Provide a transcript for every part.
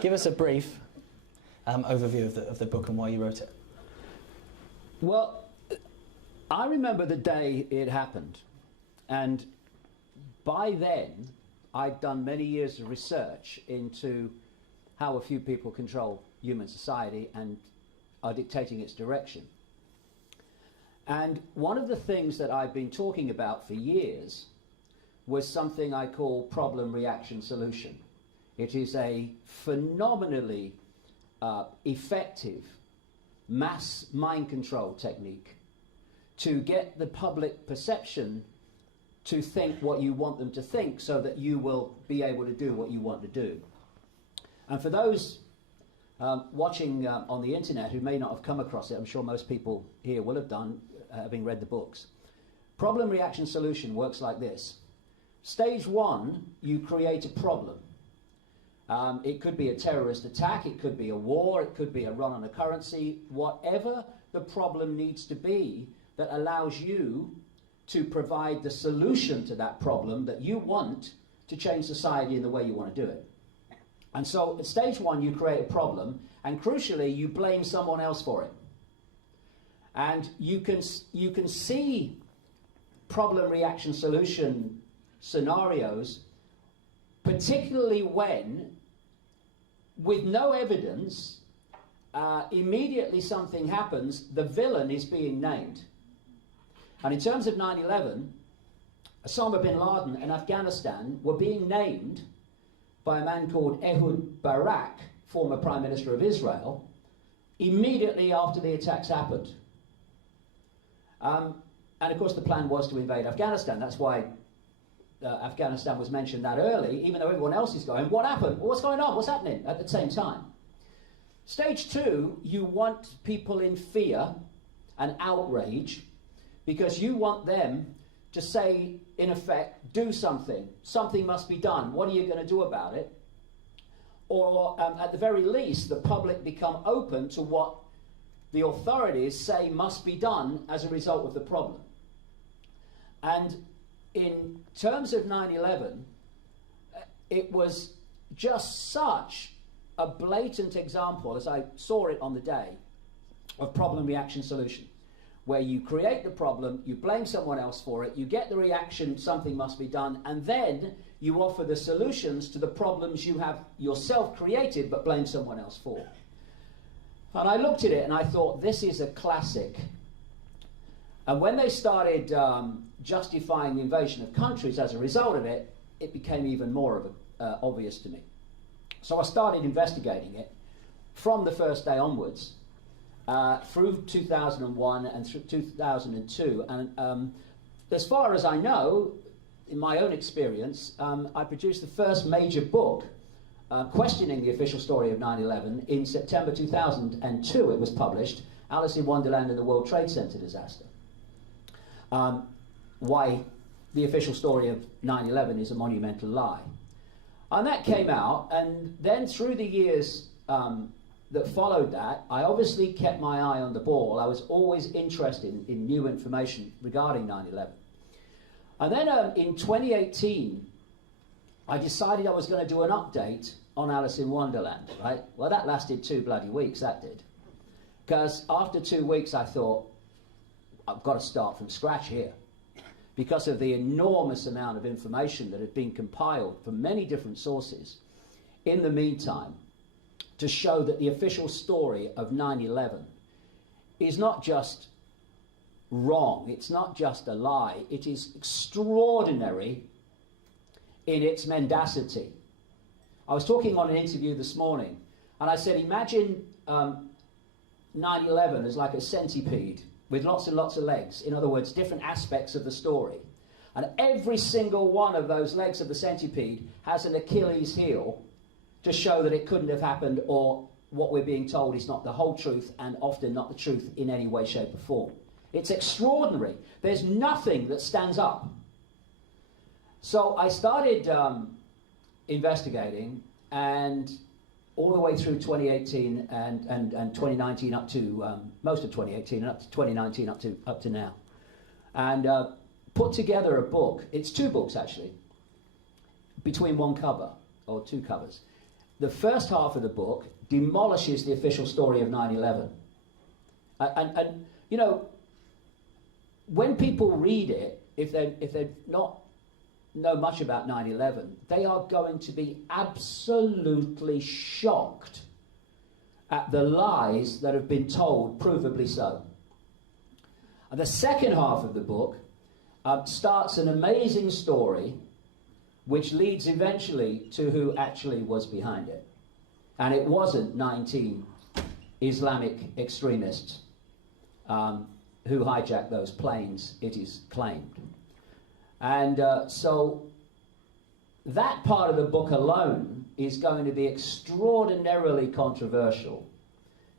Give us a brief overview of the book and why you wrote it. Well, I remember the day it happened, and by then I'd done many years of research into how a few people control human society and are dictating its direction. And one of the things that I've been talking about for years was something I call problem, reaction, solution. It is a phenomenally effective mass mind control technique to get the public perception to think what you want them to think so that you will be able to do what you want to do. And for those watching on the internet who may not have come across it, I'm sure most people here will have done, having read the books. Problem, reaction, solution works like this. Stage one, you create a problem. It could be a terrorist attack, it could be a war, it could be a run on a currency, whatever the problem needs to be that allows you to provide the solution to that problem that you want to change society in the way you want to do it. And so at stage one, you create a problem, and crucially, you blame someone else for it. And you can see problem, reaction, solution scenarios, particularly when, with no evidence, immediately something happens, the villain is being named. And in terms of 9/11, Osama bin Laden and Afghanistan were being named by a man called Ehud Barak, former Prime Minister of Israel, immediately after the attacks happened. And of course the plan was to invade Afghanistan. That's why Afghanistan was mentioned that early, even though everyone else is going, what happened? What's going on? What's happening? At the same time. Stage two, you want people in fear and outrage because you want them to say, in effect, do something. Something must be done. What are you going to do about it? Or at the very least, the public become open to what the authorities say must be done as a result of the problem. And in terms of 9/11, it was just such a blatant example, as I saw it on the day, of problem, reaction, solution, where you create the problem, you blame someone else for it, you get the reaction, something must be done, and then you offer the solutions to the problems you have yourself created but blame someone else for. And I looked at it and I thought, this is a classic. And when they started justifying the invasion of countries as a result of it, it became even more obvious to me. So I started investigating it from the first day onwards, through 2001 and through 2002. And as far as I know, in my own experience, I produced the first major book questioning the official story of 9/11 in September 2002. It was published, Alice in Wonderland and the World Trade Center disaster. Why the official story of 9/11 is a monumental lie. And that came out, and then through the years that followed that, I obviously kept my eye on the ball. I was always interested in new information regarding 9/11. And then in 2018, I decided I was going to do an update on Alice in Wonderland, right? Well, that lasted 2 bloody weeks, that did. Because after 2 weeks, I thought, I've got to start from scratch here, because of the enormous amount of information that had been compiled from many different sources in the meantime to show that the official story of 9/11 is not just wrong, it's not just a lie, it is extraordinary in its mendacity. I was talking on an interview this morning and I said, imagine 9/11 as like a centipede with lots and lots of legs. In other words, different aspects of the story. And every single one of those legs of the centipede has an Achilles heel to show that it couldn't have happened, or what we're being told is not the whole truth, and often not the truth in any way, shape or form. It's extraordinary. There's nothing that stands up. So I started investigating, and all the way through 2018 and 2019 up to most of 2018 and up to 2019 up to now, and put together a book. It's 2 books actually, between one cover or 2 covers, the first half of the book demolishes the official story of 9/11. And you know, when people read it, if they not know much about 9/11, they are going to be absolutely shocked at the lies that have been told, provably so. And the second half of the book starts an amazing story which leads eventually to who actually was behind it. And it wasn't 19 Islamic extremists who hijacked those planes, it is claimed. And so that part of the book alone is going to be extraordinarily controversial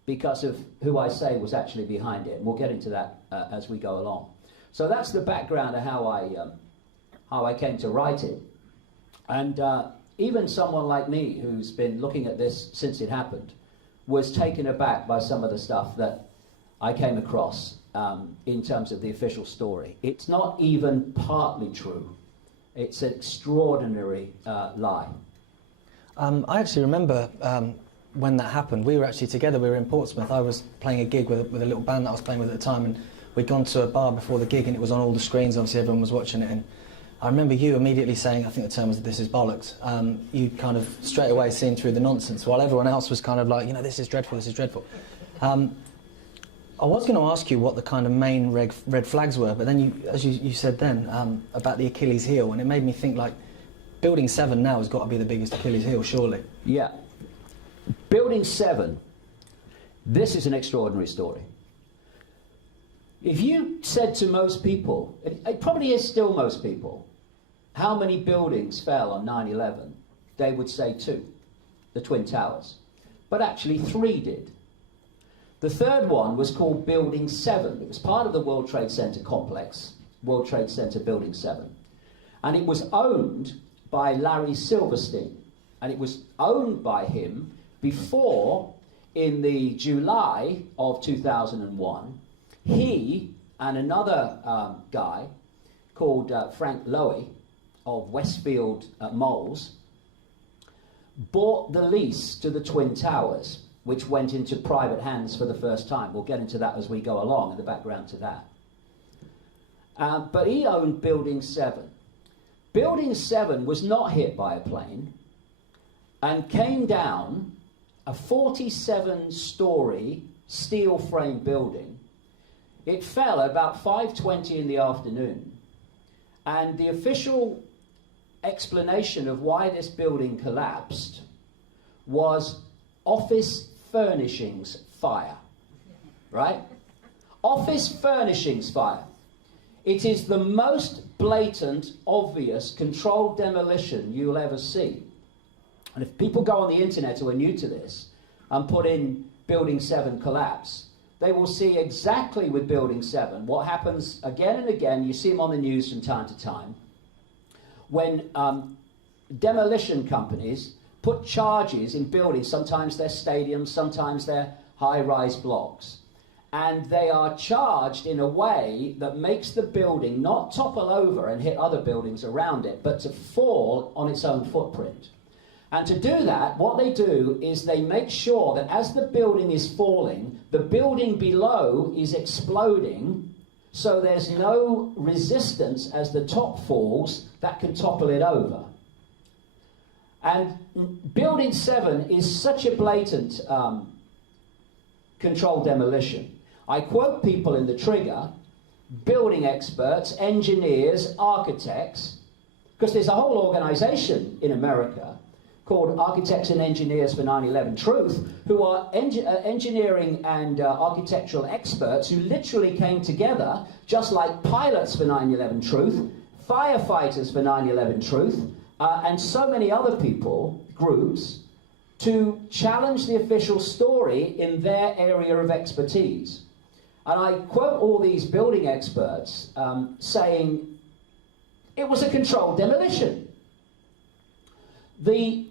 because of who I say was actually behind it. And we'll get into that as we go along. So that's the background of how I came to write it. And even someone like me who's been looking at this since it happened was taken aback by some of the stuff that I came across in terms of the official story. It's not even partly true. It's an extraordinary lie. I actually remember when that happened, we were actually together, we were in Portsmouth. I was playing a gig with a little band that I was playing with at the time, and we'd gone to a bar before the gig and it was on all the screens, obviously everyone was watching it, and I remember you immediately saying, I think the term was, "This is bollocks." You kind of straight away seen through the nonsense, while everyone else was kind of like, you know, this is dreadful, this is dreadful. I was going to ask you what the kind of main red flags were, but then you, as you said then, about the Achilles heel, and it made me think, like, Building 7 now has got to be the biggest Achilles heel, surely. Yeah. Building 7, this is an extraordinary story. If you said to most people, it probably is still most people, how many buildings fell on 9/11, they would say 2, the Twin Towers. But actually 3 did. The third one was called Building 7. It was part of the World Trade Center complex, World Trade Center Building 7. And it was owned by Larry Silverstein. And it was owned by him before, in the July of 2001, he and another guy called Frank Lowy of Westfield Moles bought the lease to the Twin Towers, which went into private hands for the first time. We'll get into that as we go along, in the background to that. But he owned Building 7. Building 7 was not hit by a plane and came down a 47-story steel frame building. It fell at about 5:20 in the afternoon, and the official explanation of why this building collapsed was office furnishings fire, right? Office furnishings fire. It is the most blatant, obvious, controlled demolition you'll ever see. And if people go on the internet who are new to this and put in Building 7 collapse, they will see exactly with Building 7 what happens again and again. You see them on the news from time to time, when demolition companies put charges in buildings. Sometimes they're stadiums, sometimes they're high-rise blocks, and they are charged in a way that makes the building not topple over and hit other buildings around it, but to fall on its own footprint. And to do that, what they do is they make sure that as the building is falling, the building below is exploding, so there's no resistance as the top falls that can topple it over. And Building 7 is such a blatant controlled demolition. I quote people in the trigger, building experts, engineers, architects, because there's a whole organization in America called Architects and Engineers for 9/11 Truth, who are engineering and architectural experts who literally came together, just like pilots for 9/11 Truth, firefighters for 9/11 Truth, and so many other people, groups, to challenge the official story in their area of expertise. And I quote all these building experts saying it was a controlled demolition. The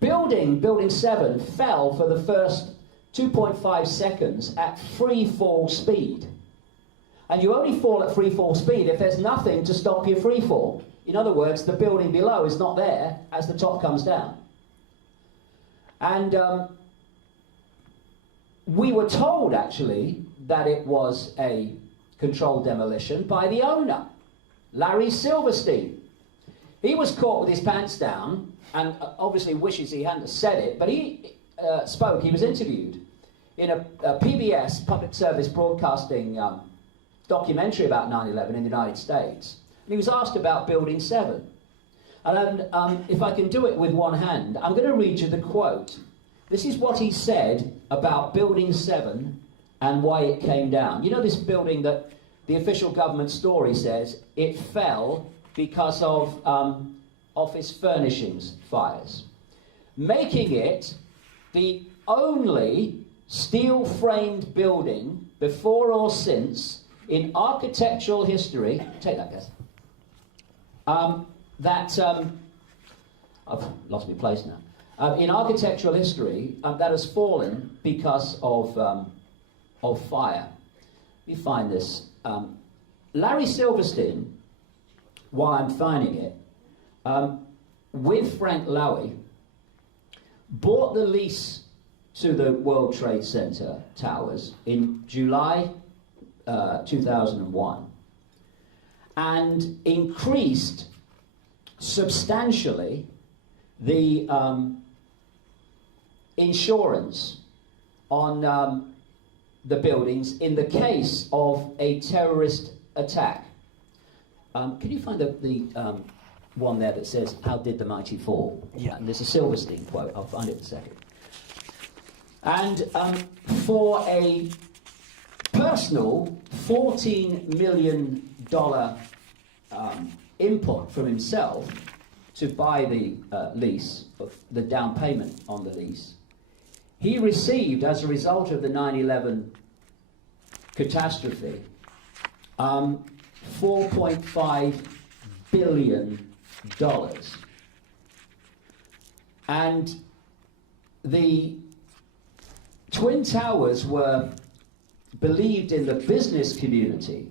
Building 7 fell for the first 2.5 seconds at free fall speed. And you only fall at free fall speed if there's nothing to stop your free fall. In other words, the building below is not there as the top comes down. And we were told, actually, that it was a controlled demolition by the owner, Larry Silverstein. He was caught with his pants down, and obviously wishes he hadn't said it, but he spoke, he was interviewed in a PBS, Public Service Broadcasting documentary about 9/11 in the United States. And he was asked about Building 7. And if I can do it with one hand, I'm going to read you the quote. This is what he said about Building 7 and why it came down. You know this building that the official government story says it fell because of office furnishings fires, making it the only steel-framed building before or since in architectural history, take that guess, I've lost my place now, in architectural history that has fallen because of fire. You find this. Larry Silverstein, while I'm finding it, with Frank Lowy, bought the lease to the World Trade Center towers in July 2001 and increased substantially the insurance on the buildings in the case of a terrorist attack. Can you find the one there that says, "How did the mighty fall?" Yeah. And there's a Silverstein quote. I'll find it in a second. And for a personal $14 million input from himself to buy the lease, the down payment on the lease, he received, as a result of the 9/11 catastrophe, $4.5 billion. And the Twin Towers were believed in the business community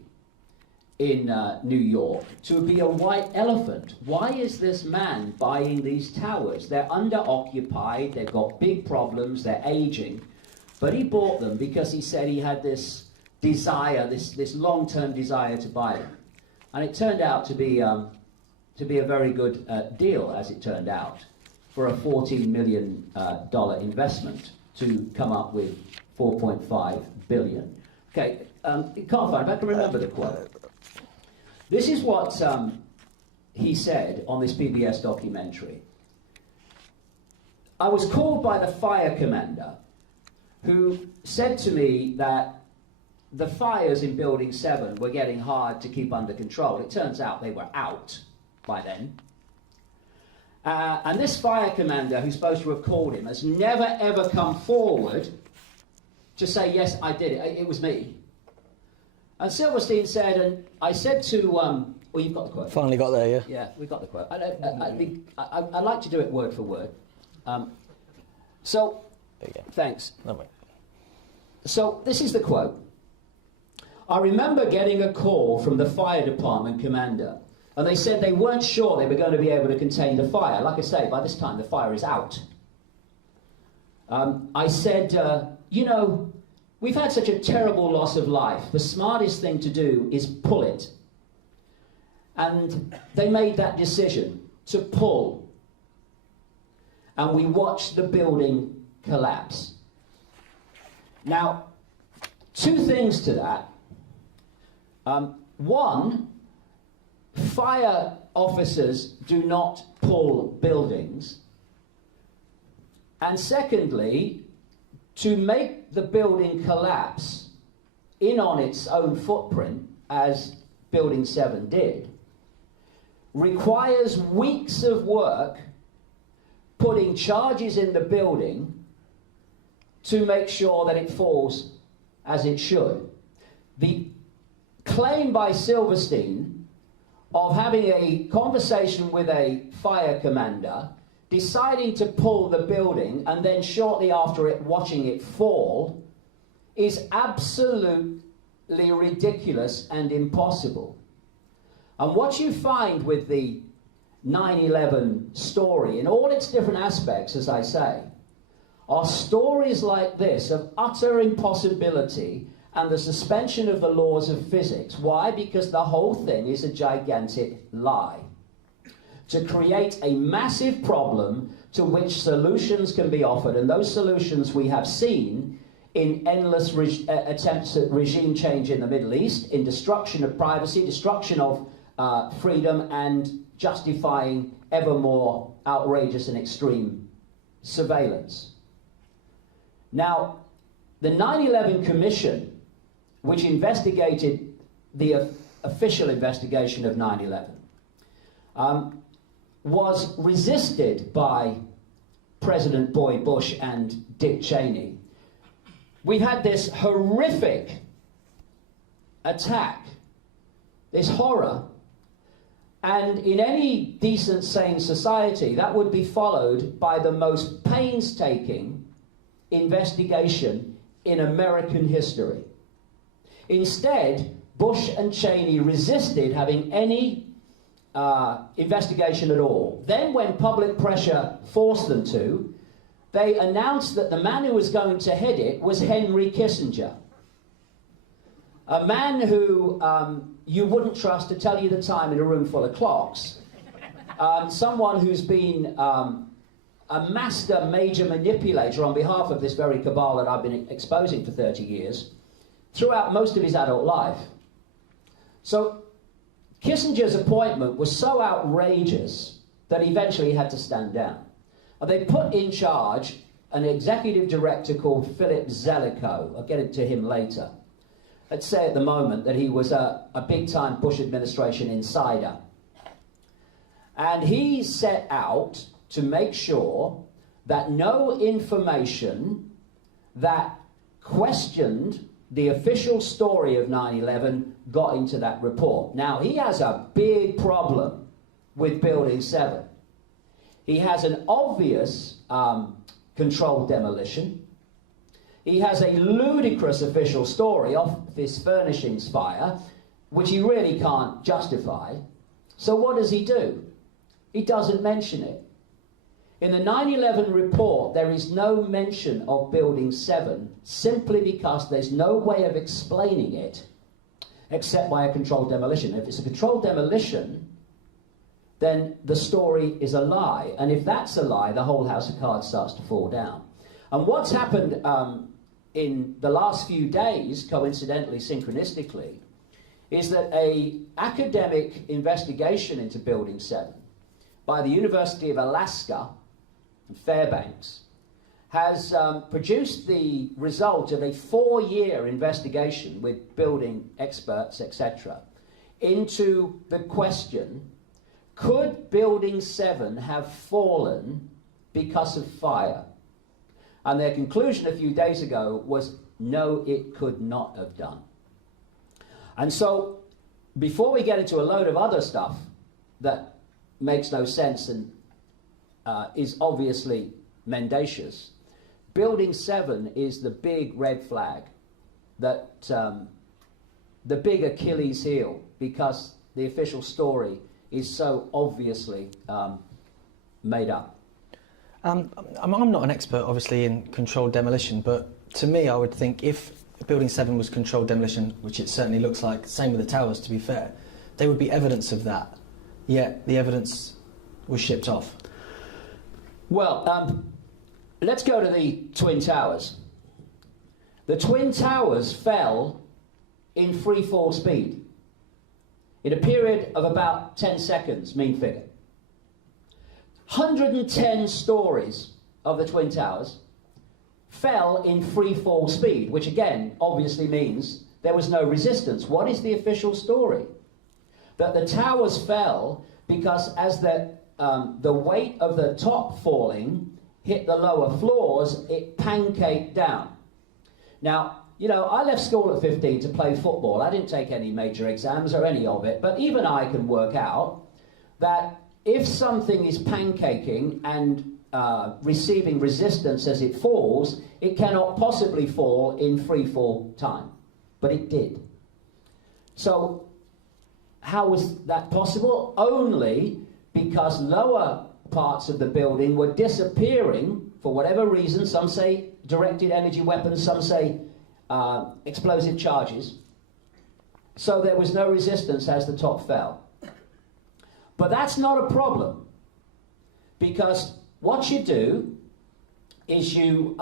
in New York to be a white elephant. Why is this man buying these towers? They're under-occupied, they've got big problems, they're aging. But he bought them because he said he had this desire, this long-term desire to buy them. And it turned out to be a very good deal, as it turned out, for a $14 million investment to come up with $4.5 billion. Okay, you can't find it, but I can remember the quote. This is what he said on this PBS documentary. I was called by the fire commander, who said to me that the fires in Building 7 were getting hard to keep under control. It turns out they were out by then. And this fire commander, who's supposed to have called him, has never ever come forward to say, yes, I did it, it was me. And Silverstein said, and I said to, well, you've got the quote. Finally got there, yeah? Yeah, we've got the quote. I'd like to do it word for word. So, There you go. thanks. No, wait. So, this is the quote. I remember getting a call from the fire department commander, and they said they weren't sure they were going to be able to contain the fire. Like I say, by this time the fire is out. I said, you know, we've had such a terrible loss of life. The smartest thing to do is pull it. And they made that decision to pull. And we watched the building collapse. Now, two things to that. One, fire officers do not pull buildings. And secondly, to make the building collapse in on its own footprint, as Building 7 did, requires weeks of work putting charges in the building to make sure that it falls as it should. The claim by Silverstein of having a conversation with a fire commander, deciding to pull the building, and then shortly after it watching it fall, is absolutely ridiculous and impossible. And what you find with the 9/11 story, in all its different aspects, as I say, are stories like this of utter impossibility and the suspension of the laws of physics. Why? Because the whole thing is a gigantic lie. To create a massive problem to which solutions can be offered, and those solutions we have seen in endless attempts at regime change in the Middle East, in destruction of privacy, destruction of freedom, and justifying ever more outrageous and extreme surveillance. Now, the 9/11 Commission, which investigated the official investigation of 9/11, was resisted by President Boyd Bush and Dick Cheney. We've had this horrific attack, this horror, and in any decent, sane society, that would be followed by the most painstaking investigation in American history. Instead, Bush and Cheney resisted having any investigation at all. Then, when public pressure forced them to, they announced that the man who was going to head it was Henry Kissinger, a man who you wouldn't trust to tell you the time in a room full of clocks, someone who's been a master major manipulator on behalf of this very cabal that I've been exposing for 30 years, throughout most of his adult life. So Kissinger's appointment was so outrageous that he eventually had to stand down. And they put in charge an executive director called Philip Zelikow. I'll get into him later. Let's say at the moment that he was a big-time Bush administration insider. And he set out to make sure that no information that questioned the official story of 9/11 got into that report. Now, he has a big problem with Building 7. He has an obvious controlled demolition. He has a ludicrous official story of this furnishings fire, which he really can't justify. So what does he do? He doesn't mention it. In the 9/11 report, there is no mention of Building 7, simply because there's no way of explaining it except by a controlled demolition. If it's a controlled demolition, then the story is a lie. And if that's a lie, the whole house of cards starts to fall down. And what's happened in the last few days, coincidentally, synchronistically, is that an academic investigation into Building 7 by the University of Alaska, Fairbanks, has produced the result of a 4-year investigation with building experts, etc., into the question, could Building 7 have fallen because of fire? And their conclusion a few days ago was, no, it could not have done. And so, before we get into a load of other stuff that makes no sense and is obviously mendacious, Building 7 is the big red flag, that the big Achilles heel, because the official story is so obviously made up. I'm not an expert, obviously, in controlled demolition, but to me, I would think if Building 7 was controlled demolition, which it certainly looks like, same with the towers, to be fair, there would be evidence of that, yet the evidence was shipped off. Well, let's go to the Twin Towers. The Twin Towers fell in free fall speed in a period of about 10 seconds, mean figure. 110 stories of the Twin Towers fell in free fall speed, which again obviously means there was no resistance. What is the official story? That the towers fell because as the weight of the top falling hit the lower floors, it pancaked down. Now, you know, I left school at 15 to play football. I didn't take any major exams or any of it, but even I can work out that if something is pancaking and receiving resistance as it falls, it cannot possibly fall in free fall time. But it did. So how was that possible? Only because lower parts of the building were disappearing for whatever reason, some say directed energy weapons, some say explosive charges. So there was no resistance as the top fell. But that's not a problem, because what you do is you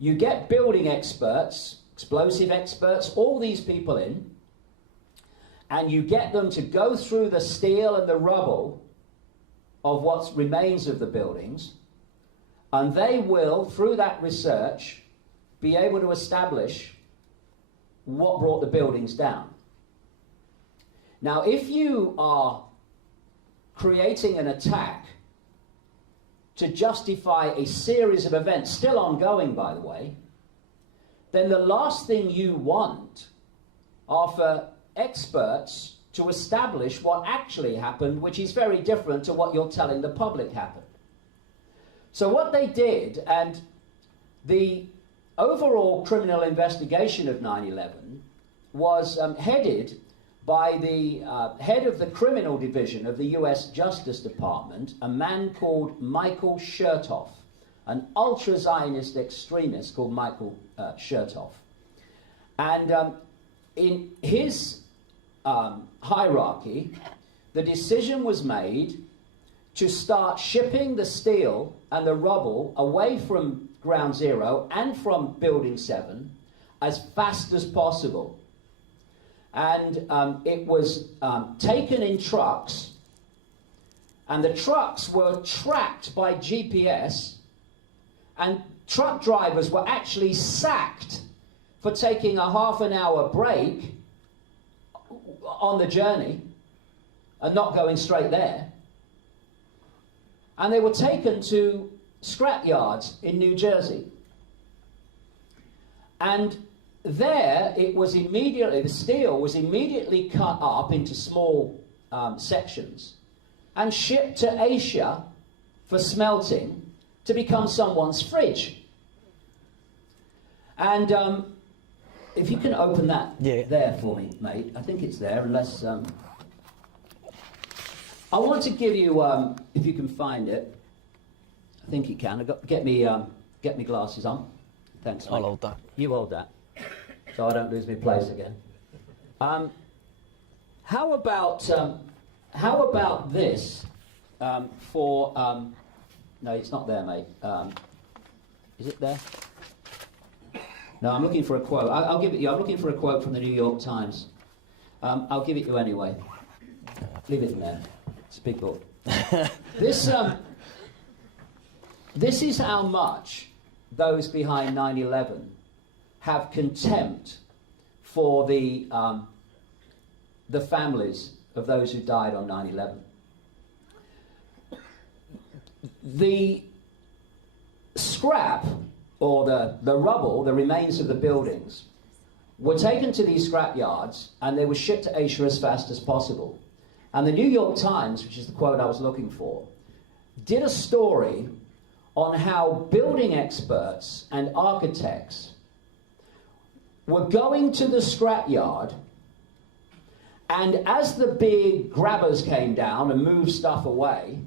get building experts, explosive experts, all these people in, and you get them to go through the steel and the rubble of what remains of the buildings, and they will, through that research, be able to establish what brought the buildings down. Now, if you are creating an attack to justify a series of events, still ongoing by the way, then the last thing you want are for experts to establish what actually happened, which is very different to what you're telling the public happened. So what they did, and the overall criminal investigation of 9/11 was headed by the head of the criminal division of the US Justice Department, a man called Michael Chertoff, an ultra-Zionist extremist called Michael Chertoff. And in his hierarchy, the decision was made to start shipping the steel and the rubble away from Ground Zero and from Building 7 as fast as possible. And it was taken in trucks, and the trucks were tracked by GPS, and truck drivers were actually sacked for taking a half-an-hour break on the journey and not going straight there. And they were taken to scrap yards in New Jersey. And there it was immediately, the steel was immediately cut up into small sections and shipped to Asia for smelting to become someone's fridge. And if you can open that there for me, mate. I think it's there, unless... I want to give you, if you can find it, I think you can. Get me glasses on. Thanks, mate. I'll hold that. You hold that, so I don't lose my place again. How about this for? No, it's not there, mate. Is it there? No, I'm looking for a quote. I'll give it you. I'm looking for a quote from the New York Times. I'll give it you anyway. Leave it in there. It's a big book. This is how much those behind 9/11 have contempt for the families of those who died on 9/11. The scrap, or the rubble, the remains of the buildings, were taken to these scrap yards and they were shipped to Asia as fast as possible. And the New York Times, which is the quote I was looking for, did a story on how building experts and architects were going to the scrapyard, and as the big grabbers came down and moved stuff away,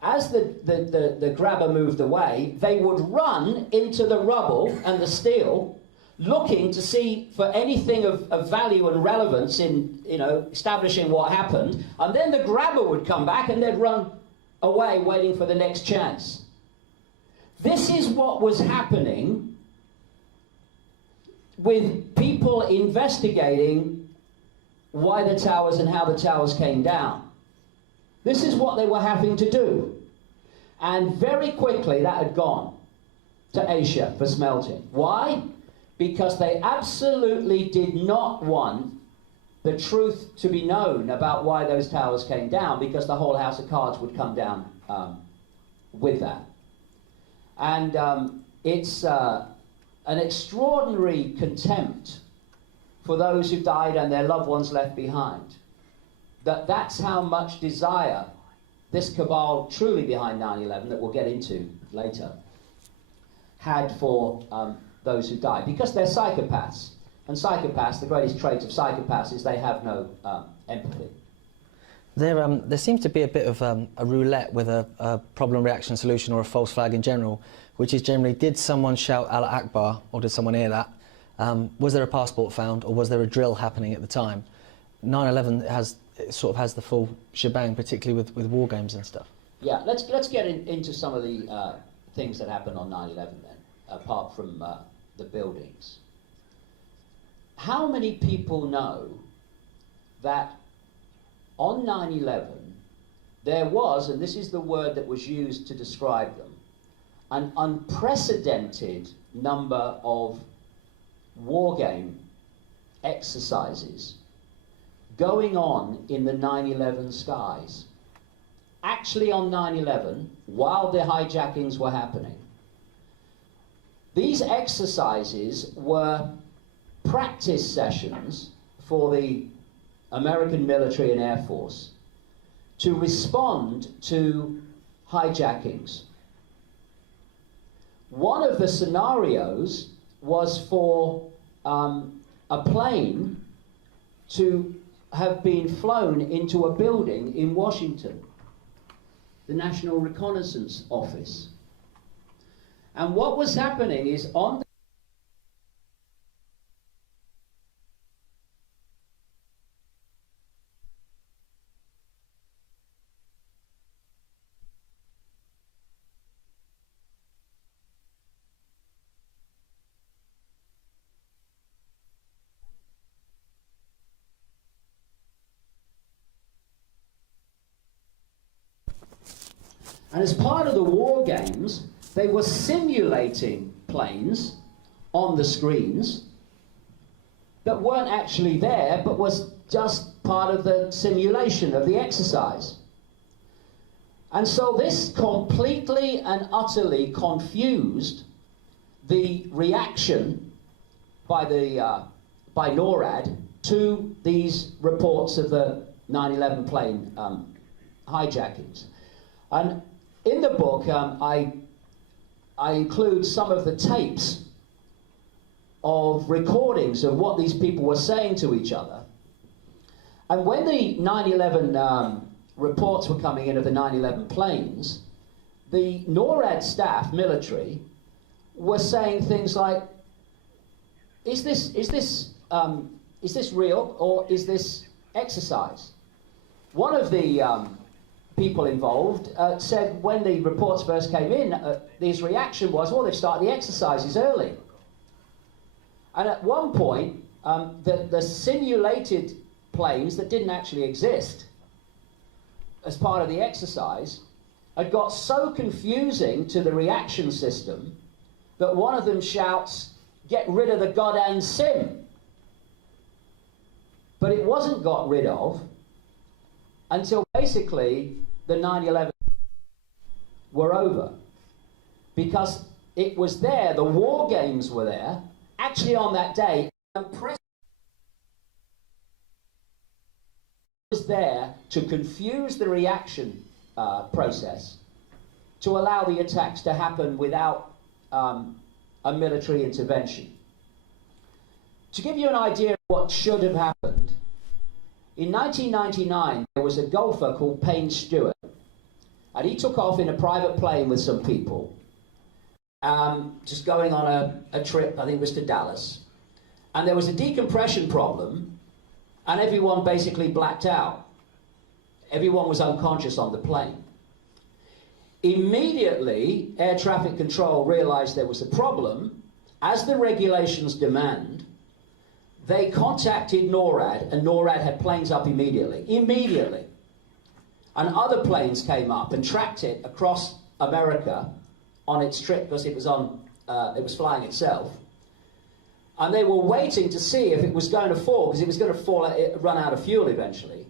as the grabber moved away, they would run into the rubble and the steel, looking to see for anything of value and relevance in, establishing what happened, and then the grabber would come back and they'd run away waiting for the next chance. This is what was happening with people investigating why the towers and how the towers came down. This is what they were having to do. And very quickly that had gone to Asia for smelting. Why? Because they absolutely did not want the truth to be known about why those towers came down, because the whole house of cards would come down with that. And it's an extraordinary contempt for those who died and their loved ones left behind. That's how much desire this cabal, truly behind 9/11, that we'll get into later, had for those who died, because they're psychopaths. And psychopaths, the greatest trait of psychopaths is they have no empathy. There seems to be a bit of a roulette with a problem reaction solution or a false flag in general, which is generally, did someone shout Allah Akbar or did someone hear that? Was there a passport found or was there a drill happening at the time? 9/11 sort of has the full shebang, particularly with war games and stuff. Yeah, let's get into some of the things that happened on 9/11 then, apart from the buildings. How many people know that on 9/11 there was, and this is the word that was used to describe them, an unprecedented number of war game exercises going on in the 9/11 skies? Actually on 9/11, while the hijackings were happening, these exercises were practice sessions for the American military and Air Force to respond to hijackings. One of the scenarios was for a plane to have been flown into a building in Washington, the National Reconnaissance Office. And what was happening is on And as part of the war games, they were simulating planes on the screens that weren't actually there, but was just part of the simulation of the exercise. And so this completely and utterly confused the reaction by NORAD to these reports of the 9/11 plane hijackings. And in the book, I include some of the tapes of recordings of what these people were saying to each other. And when the 9/11 reports were coming in of the 9/11 planes, the NORAD staff, military, were saying things like, is this real or is this exercise? One of the people involved said when the reports first came in, his reaction was, well, they've started the exercises early. And at one point, the simulated planes that didn't actually exist as part of the exercise had got so confusing to the reaction system that one of them shouts, "Get rid of the goddamn sim." But it wasn't got rid of until basically the 9/11 were over, because it was there, the war games were there, actually on that day, and press was there to confuse the reaction process, to allow the attacks to happen without a military intervention. To give you an idea of what should have happened, in 1999, there was a golfer called Payne Stewart, and he took off in a private plane with some people, just going on a trip, I think it was to Dallas, and there was a decompression problem, and everyone basically blacked out. Everyone was unconscious on the plane. Immediately, air traffic control realized there was a problem. As the regulations demand, they contacted NORAD, and NORAD had planes up immediately. And other planes came up and tracked it across America on its trip, because it was flying itself. And they were waiting to see if it was going to fall, because it was going to run out of fuel eventually.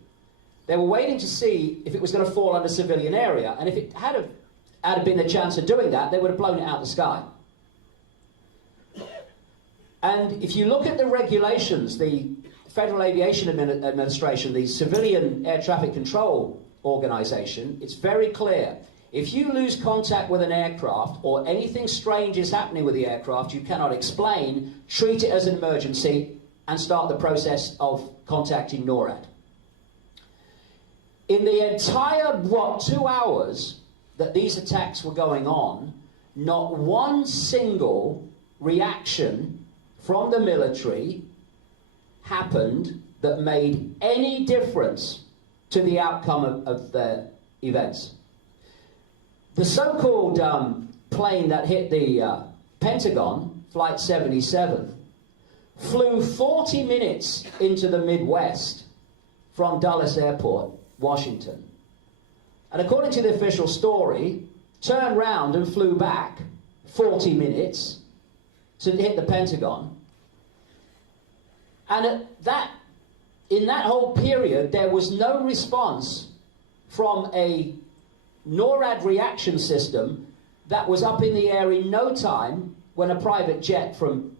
They were waiting to see if it was going to fall on a civilian area, and if it had been a chance of doing that, they would have blown it out of the sky. And if you look at the regulations, the Federal Aviation Administration, the Civilian Air Traffic Control Organization, it's very clear. If you lose contact with an aircraft or anything strange is happening with the aircraft you cannot explain, treat it as an emergency and start the process of contacting NORAD. In the entire, 2 hours that these attacks were going on, not one single reaction from the military happened that made any difference to the outcome of the events. The so-called plane that hit the Pentagon, Flight 77, flew 40 minutes into the Midwest from Dulles Airport, Washington. And according to the official story, turned round and flew back 40 minutes to hit the Pentagon. And in that whole period, there was no response from a NORAD reaction system that was up in the air in no time when a private jet from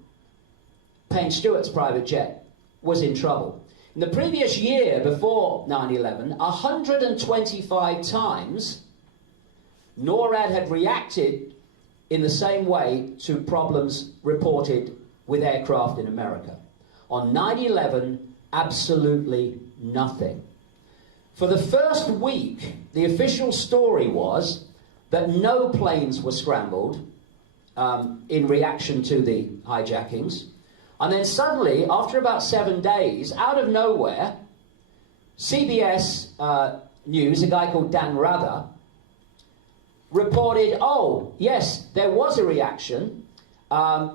Payne Stewart's private jet was in trouble. In the previous year, before 9/11, 125 times, NORAD had reacted in the same way to problems reported with aircraft in America. On 9/11, absolutely nothing. For the first week, the official story was that no planes were scrambled in reaction to the hijackings. And then suddenly, after about 7 days, out of nowhere, CBS News, a guy called Dan Rather, reported, oh, yes, there was a reaction.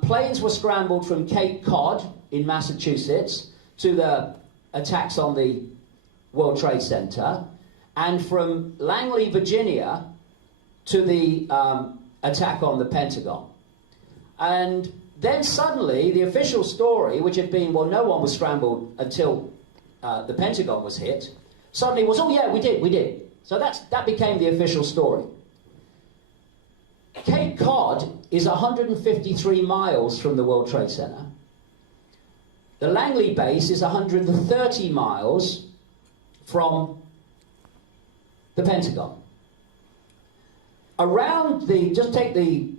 Planes were scrambled from Cape Cod in Massachusetts to the attacks on the World Trade Center, and from Langley, Virginia, to the attack on the Pentagon. And then suddenly, the official story, which had been, well, no one was scrambled until the Pentagon was hit, suddenly was, oh yeah, we did. So that became the official story. Cape Cod is 153 miles from the World Trade Center. The Langley base is 130 miles from the Pentagon. Around just take the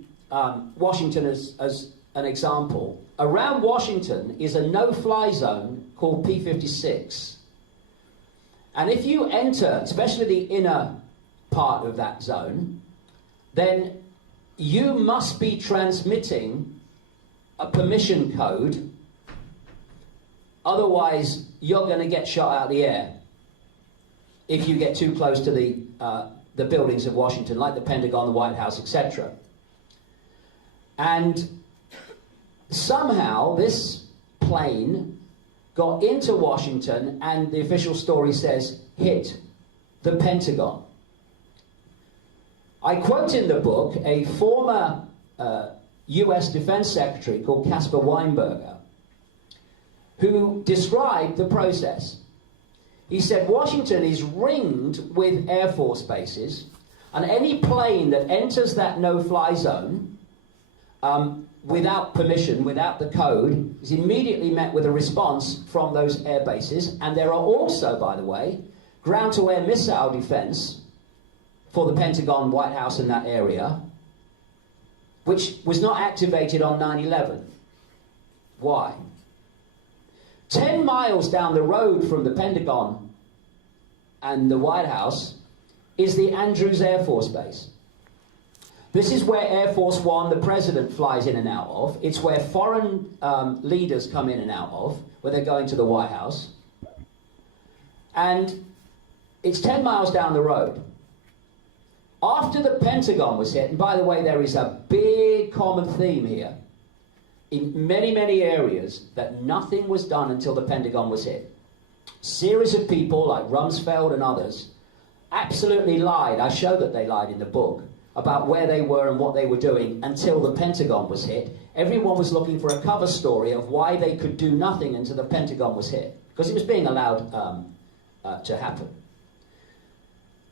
Washington as an example. Around Washington is a no-fly zone called P-56. And if you enter, especially the inner part of that zone, then you must be transmitting a permission code. Otherwise, you're going to get shot out of the air if you get too close to the buildings of Washington, like the Pentagon, the White House, etc. And somehow this plane got into Washington, and the official story says hit the Pentagon. I quote in the book a former US Defense Secretary called Caspar Weinberger, who described the process. He said Washington is ringed with Air Force bases, and any plane that enters that no-fly zone without permission, without the code, is immediately met with a response from those air bases. And there are also, by the way, ground-to-air missile defense for the Pentagon, White House, and that area, which was not activated on 9/11. Why? 10 miles down the road from the Pentagon and the White House is the Andrews Air Force Base. This is where Air Force One, the president, flies in and out of. It's where foreign leaders come in and out of, where they're going to the White House. And it's 10 miles down the road. After the Pentagon was hit, and by the way, there is a big common theme here, in many, many areas, that nothing was done until the Pentagon was hit. Series of people, like Rumsfeld and others, absolutely lied. I show that they lied in the book about where they were and what they were doing until the Pentagon was hit. Everyone was looking for a cover story of why they could do nothing until the Pentagon was hit, because it was being allowed to happen.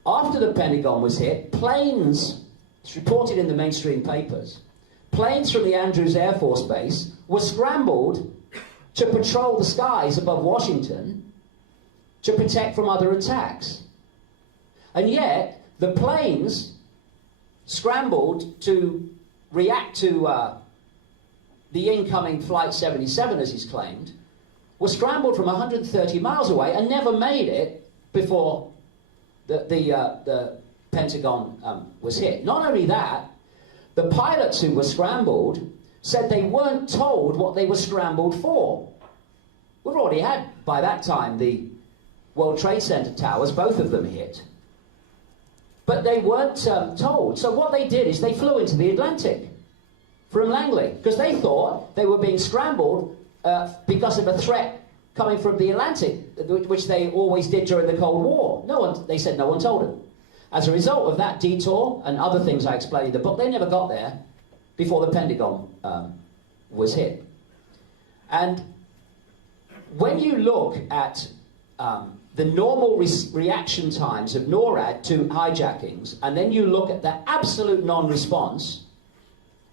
After the Pentagon was hit, planes, it's reported in the mainstream papers, planes from the Andrews Air Force Base were scrambled to patrol the skies above Washington to protect from other attacks. And yet, the planes scrambled to react to the incoming Flight 77, as he's claimed, were scrambled from 130 miles away and never made it before the Pentagon was hit. Not only that, the pilots who were scrambled said they weren't told what they were scrambled for. We've already had, by that time, the World Trade Center towers, both of them hit. But they weren't told. So what they did is they flew into the Atlantic from Langley, because they thought they were being scrambled because of a threat coming from the Atlantic, which they always did during the Cold War. They said no one told them. As a result of that detour and other things I explained in the book, they never got there before the Pentagon was hit. And when you look at the normal reaction times of NORAD to hijackings, and then you look at the absolute non-response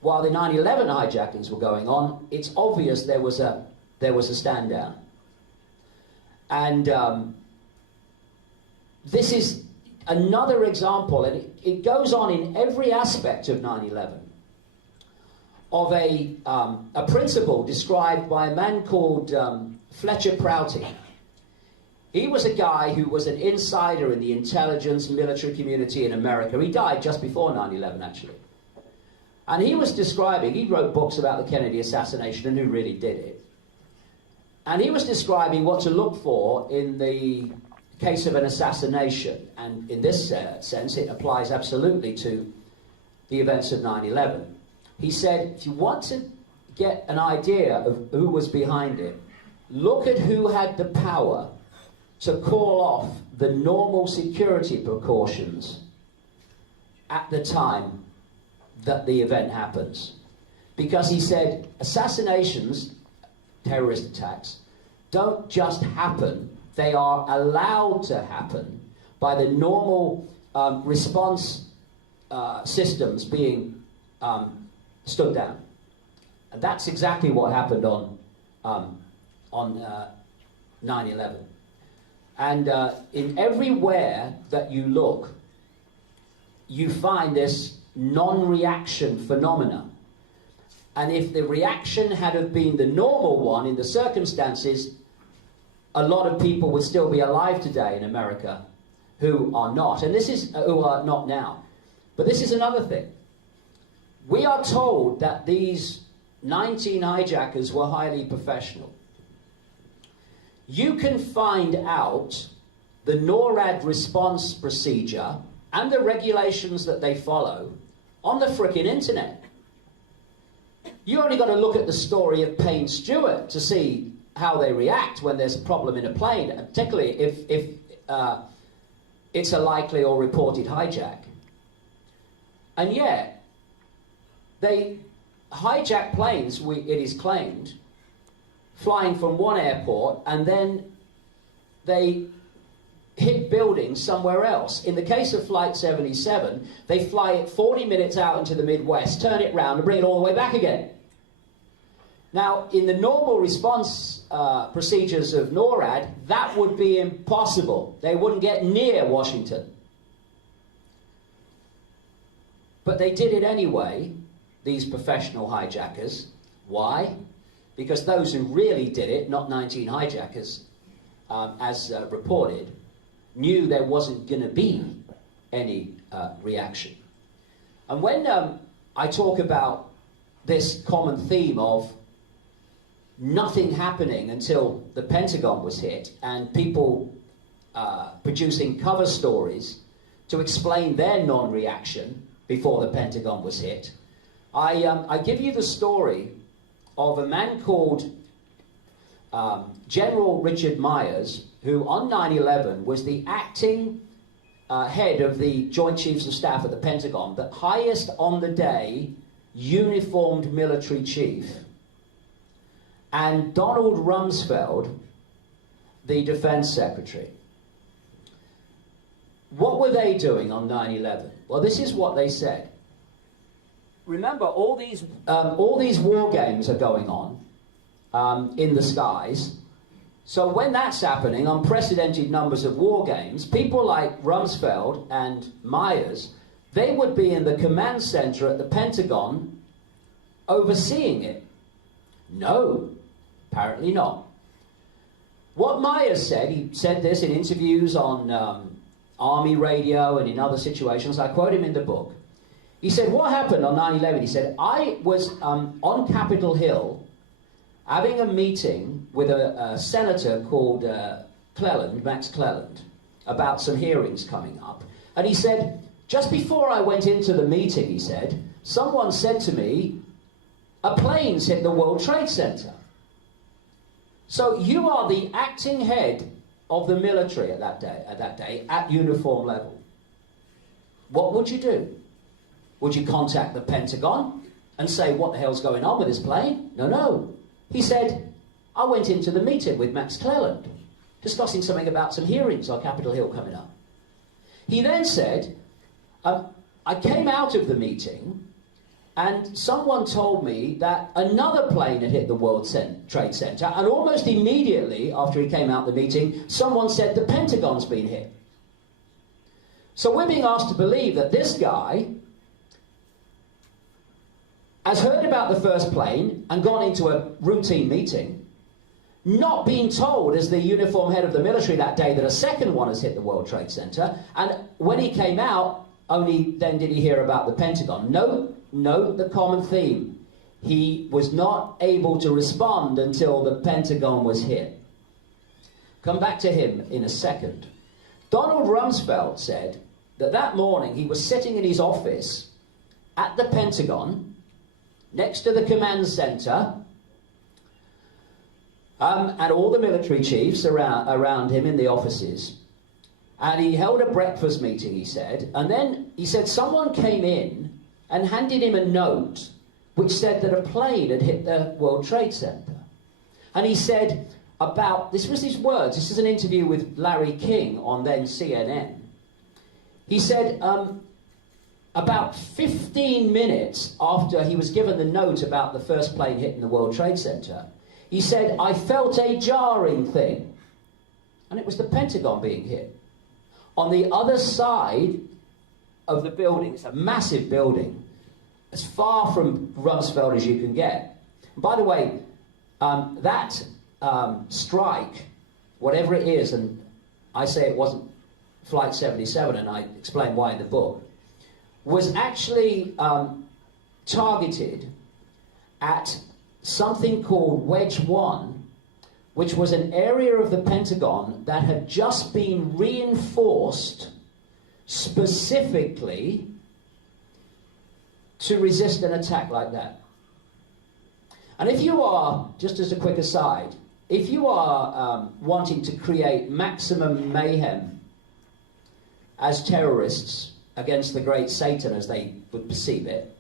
while the 9/11 hijackings were going on, it's obvious there was a stand down. And this is another example, and it goes on in every aspect of 9/11, of a principle described by a man called Fletcher Prouty. He was a guy who was an insider in the intelligence military community in America. He died just before 9/11, actually. And he was describing, he wrote books about the Kennedy assassination and who really did it. And he was describing what to look for in the case of an assassination. And in this sense, it applies absolutely to the events of 9/11. He said, if you want to get an idea of who was behind it, look at who had the power to call off the normal security precautions at the time that the event happens. Because he said, assassinations, terrorist attacks, don't just happen, they are allowed to happen by the normal response systems being stood down. And that's exactly what happened on 9/11. And in everywhere that you look, you find this non-reaction phenomena. And if the reaction had have been the normal one in the circumstances, a lot of people would still be alive today in America who are not. And this is who are not now. But this is another thing. We are told that these 19 hijackers were highly professional. You can find out the NORAD response procedure and the regulations that they follow on the frickin' internet. You only got to look at the story of Payne Stewart to see how they react when there's a problem in a plane, particularly if it's a likely or reported hijack. And yet, they hijack planes, it is claimed, flying from one airport, and then they hit buildings somewhere else. In the case of Flight 77, they fly it 40 minutes out into the Midwest, turn it round, and bring it all the way back again. Now, in the normal response procedures of NORAD, that would be impossible. They wouldn't get near Washington. But they did it anyway, these professional hijackers. Why? Because those who really did it, not 19 hijackers, as reported, knew there wasn't going to be any reaction. And when I talk about this common theme of nothing happening until the Pentagon was hit, and people producing cover stories to explain their non-reaction before the Pentagon was hit, I give you the story of a man called General Richard Myers, who on 9/11 was the acting head of the Joint Chiefs of Staff at the Pentagon, the highest on the day uniformed military chief, and Donald Rumsfeld, the Defense Secretary. What were they doing on 9/11? Well, this is what they said. Remember, all these war games are going on in the skies. So when that's happening, unprecedented numbers of war games, people like Rumsfeld and Myers, they would be in the command center at the Pentagon overseeing it. No, apparently not. What Myers said, he said this in interviews on Army radio and in other situations. I quote him in the book. He said, what happened on 9/11? He said, I was on Capitol Hill having a meeting with a senator called Cleland, Max Cleland, about some hearings coming up. And he said, just before I went into the meeting, he said, someone said to me, a plane's hit the World Trade Center. So you are the acting head of the military at that day, at uniform level. What would you do? Would you contact the Pentagon and say, what the hell's going on with this plane? No, no. He said, I went into the meeting with Max Cleland, discussing something about some hearings on Capitol Hill coming up. He then said, I came out of the meeting and someone told me that another plane had hit the World Trade Center, and almost immediately after he came out of the meeting, someone said the Pentagon's been hit. So we're being asked to believe that this guy has heard about the first plane and gone into a routine meeting, not being told as the uniform head of the military that day that a second one has hit the World Trade Center, and when he came out, only then did he hear about the Pentagon. Note the common theme. He was not able to respond until the Pentagon was hit. Come back to him in a second. Donald Rumsfeld said that that morning he was sitting in his office at the Pentagon, next to the command center, and all the military chiefs around him in the offices. And he held a breakfast meeting, he said, and then he said someone came in and handed him a note which said that a plane had hit the World Trade Center. And he said this was his words, this is an interview with Larry King on then CNN. He said, about 15 minutes after he was given the note about the first plane hitting the World Trade Center, he said, I felt a jarring thing. And it was the Pentagon being hit. On the other side of the building, it's a massive building, as far from Rumsfeld as you can get. And by the way, that strike, whatever it is, and I say it wasn't Flight 77, and I explain why in the book, was actually targeted at something called Wedge 1, which was an area of the Pentagon that had just been reinforced specifically to resist an attack like that. And if you are, just as a quick aside, if you are wanting to create maximum mayhem as terrorists against the great Satan, as they would perceive it,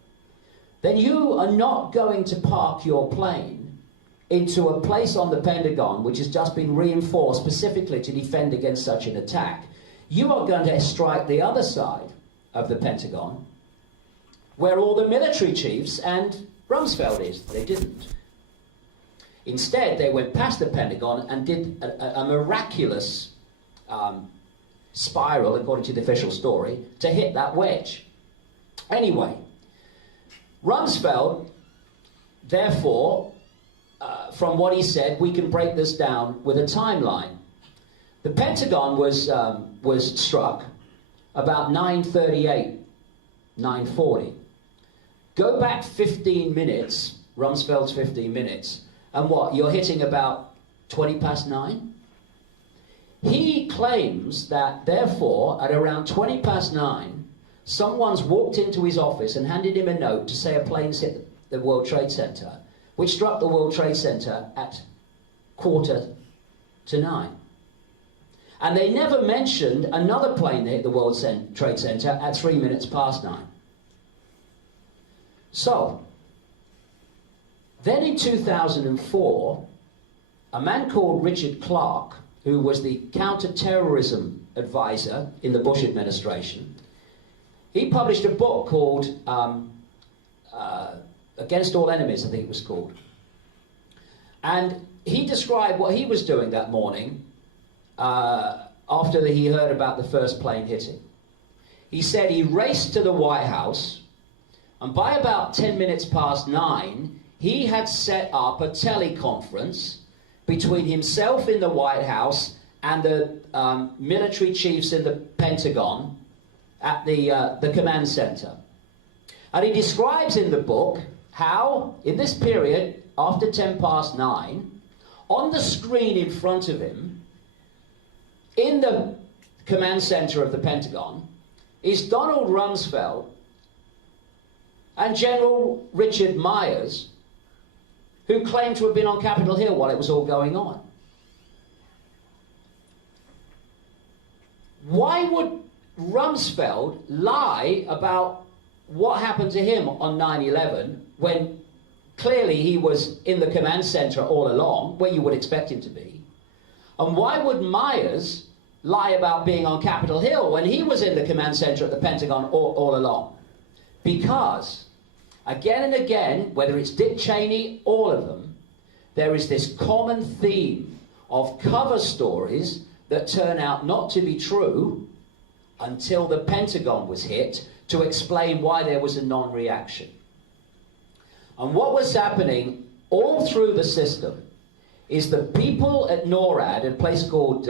then you are not going to park your plane into a place on the Pentagon which has just been reinforced specifically to defend against such an attack. You are going to strike the other side of the Pentagon, where all the military chiefs and Rumsfeld is. They didn't. Instead, they went past the Pentagon and did a miraculous spiral, according to the official story, to hit that wedge. Anyway, Rumsfeld, therefore, from what he said, we can break this down with a timeline. The Pentagon was struck about 9:38, 9:40. Go back 15 minutes, Rumsfeld's 15 minutes, and what? You're hitting about 20 past 9? He claims that, therefore, at around 20 past 9, someone's walked into his office and handed him a note to say a plane's hit the World Trade Center, which struck the World Trade Center at 9:15. And they never mentioned another plane that hit the World Trade Center at 3 minutes past 9. So, then in 2004, a man called Richard Clarke, who was the counter-terrorism advisor in the Bush administration, he published a book called Against All Enemies, I think it was called. And he described what he was doing that morning after he heard about the first plane hitting. He said he raced to the White House, and by about 10 minutes past 9, he had set up a teleconference between himself in the White House and the military chiefs in the Pentagon at the command center. And he describes in the book how, in this period, after 9:10, on the screen in front of him, in the command center of the Pentagon, is Donald Rumsfeld and General Richard Myers, who claimed to have been on Capitol Hill while it was all going on. Why would Rumsfeld lie about what happened to him on 9/11 when clearly he was in the command center all along, where you would expect him to be? And why would Myers lie about being on Capitol Hill when he was in the command center at the Pentagon all along? Because, again and again, whether it's Dick Cheney, all of them, there is this common theme of cover stories that turn out not to be true until the Pentagon was hit to explain why there was a non-reaction. And what was happening all through the system is the people at NORAD, a place called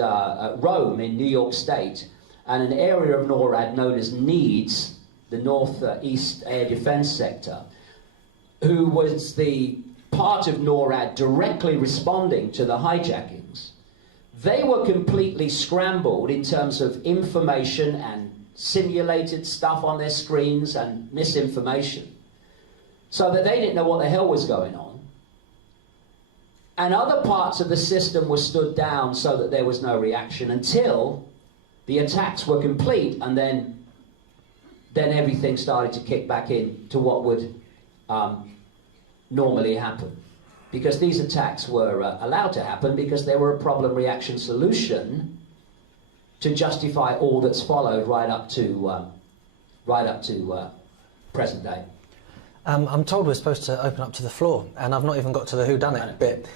Rome in New York State, and an area of NORAD known as NEADS, the Northeast Air Defense Sector, who was the part of NORAD directly responding to the hijackings. They were completely scrambled in terms of information and simulated stuff on their screens and misinformation, so that they didn't know what the hell was going on. And other parts of the system were stood down so that there was no reaction until the attacks were complete, and then everything started to kick back in to what would normally happen. Because these attacks were allowed to happen because they were a problem-reaction solution to justify all that's followed right up to present day. I'm told we're supposed to open up to the floor, and I've not even got to the whodunit bit.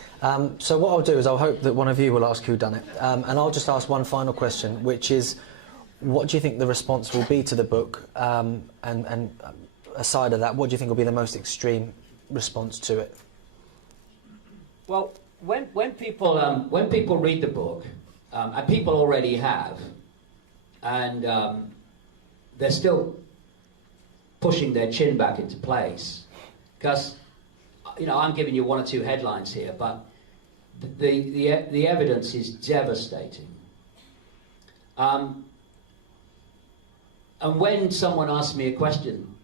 So what I'll do is I'll hope that one of you will ask whodunit, and I'll just ask one final question, which is, what do you think the response will be to the book? And aside of that, what do you think will be the most extreme response to it? Well, when people read the book, and people already have, and they're still pushing their chin back into place, because, you know, I'm giving you one or two headlines here, but the evidence is devastating. And when someone asks me a question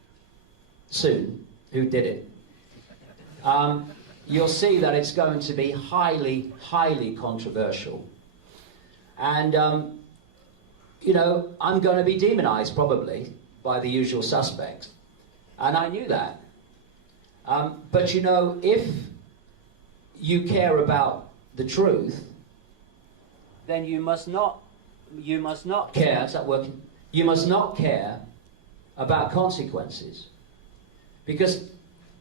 soon, who did it, you'll see that it's going to be highly, highly controversial. And, you know, I'm going to be demonized probably by the usual suspects. And I knew that. But, you know, if you care about the truth, then you must not care. Is that working? You must not care about consequences. Because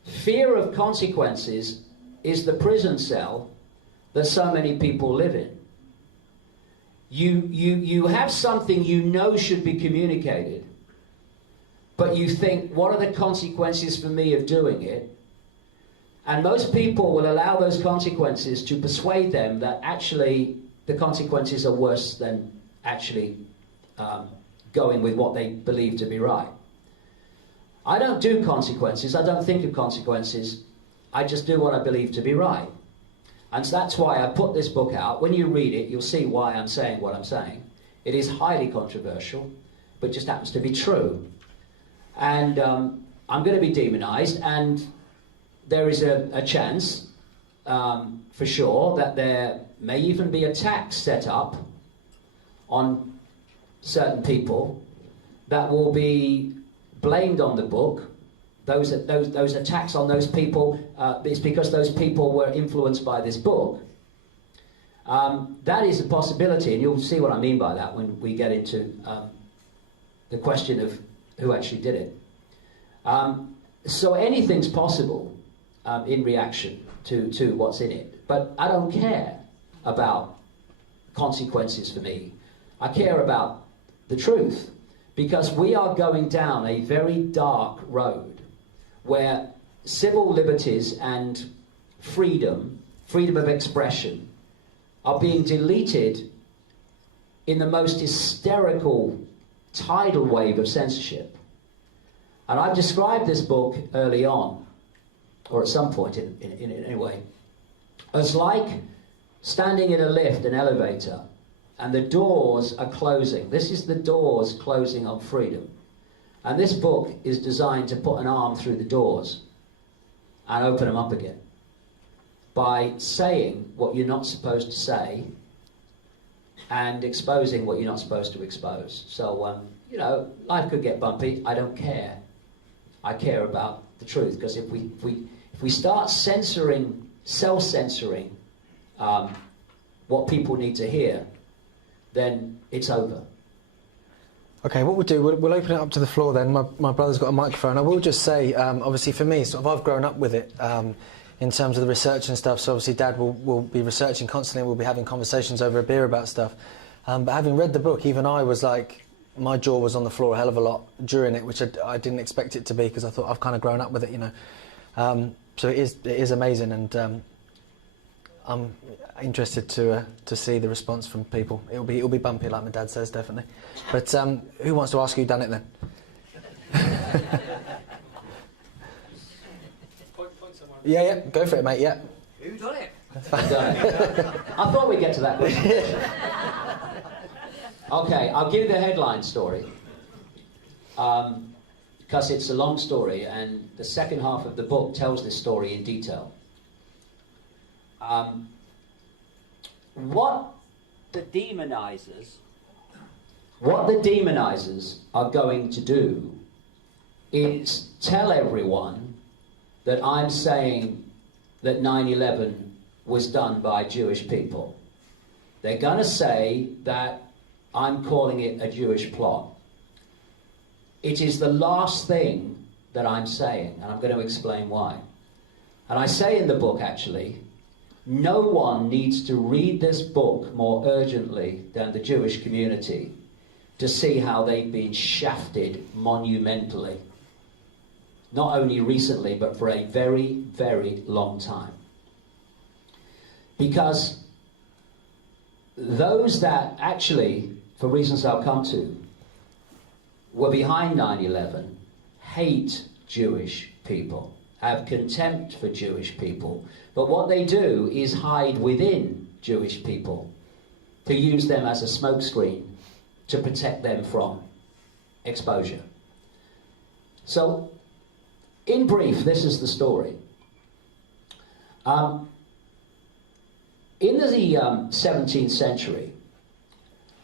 fear of consequences is the prison cell that so many people live in. You have something you know should be communicated, but you think, what are the consequences for me of doing it? And most people will allow those consequences to persuade them that actually the consequences are worse than actually going with what they believe to be right. I don't do consequences. I don't think of consequences. I just do what I believe to be right. And so that's why I put this book out. When you read it, you'll see why I'm saying what I'm saying. It is highly controversial, but just happens to be true. And I'm going to be demonized, and there is a chance, for sure, that there may even be attacks set up on certain people that will be blamed on the book. Those attacks on those people, it's because those people were influenced by this book. That is a possibility, and you'll see what I mean by that when we get into the question of who actually did it. So anything's possible in reaction to what's in it. But I don't care about consequences for me. I care about the truth, because we are going down a very dark road where civil liberties and freedom of expression, are being deleted in the most hysterical tidal wave of censorship. And I've described this book early on, or at some point in it anyway, as like standing in a lift, an elevator, and the doors are closing. This is the doors closing on freedom. And this book is designed to put an arm through the doors and open them up again by saying what you're not supposed to say and exposing what you're not supposed to expose. So, you know, life could get bumpy. I don't care. I care about the truth, because if we start censoring, self-censoring what people need to hear, then it's over. Okay, what we'll do, we'll open it up to the floor then. My brother's got a microphone. I will just say, obviously for me, sort of I've grown up with it in terms of the research and stuff, so obviously Dad will be researching constantly, and we'll be having conversations over a beer about stuff. But having read the book, even I was like, my jaw was on the floor a hell of a lot during it, which I didn't expect it to be, because I thought I've kind of grown up with it, you know. So it is amazing, and I'm interested to see the response from people. It'll be bumpy, like my dad says, definitely. But who wants to ask who done it then? Yeah, go for it, mate. Yeah. Who done it? I thought we'd get to that question. Okay, I'll give you the headline story, because it's a long story, and the second half of the book tells this story in detail. What the demonizers are going to do is tell everyone that I'm saying that 9/11 was done by Jewish people. They're going to say that I'm calling it a Jewish plot. It is the last thing that I'm saying, and I'm going to explain why. And I say in the book, actually, no one needs to read this book more urgently than the Jewish community to see how they've been shafted monumentally. Not only recently, but for a very, very long time. Because those that actually, for reasons I'll come to, were behind 9/11 hate Jewish people, have contempt for Jewish people, but what they do is hide within Jewish people to use them as a smokescreen to protect them from exposure. So, in brief, this is the story. In the 17th century,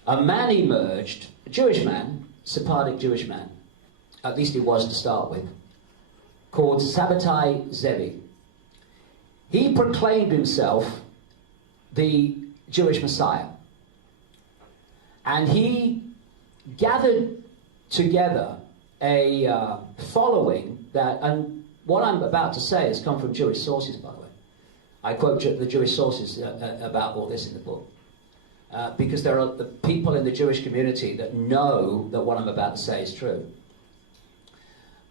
a man emerged, a Jewish man, Sephardic Jewish man, at least he was to start with, called Sabbatai Zevi. He proclaimed himself the Jewish Messiah. And he gathered together a following that, and what I'm about to say has come from Jewish sources, by the way. I quote the Jewish sources about all this in the book. Because there are the people in the Jewish community that know that what I'm about to say is true.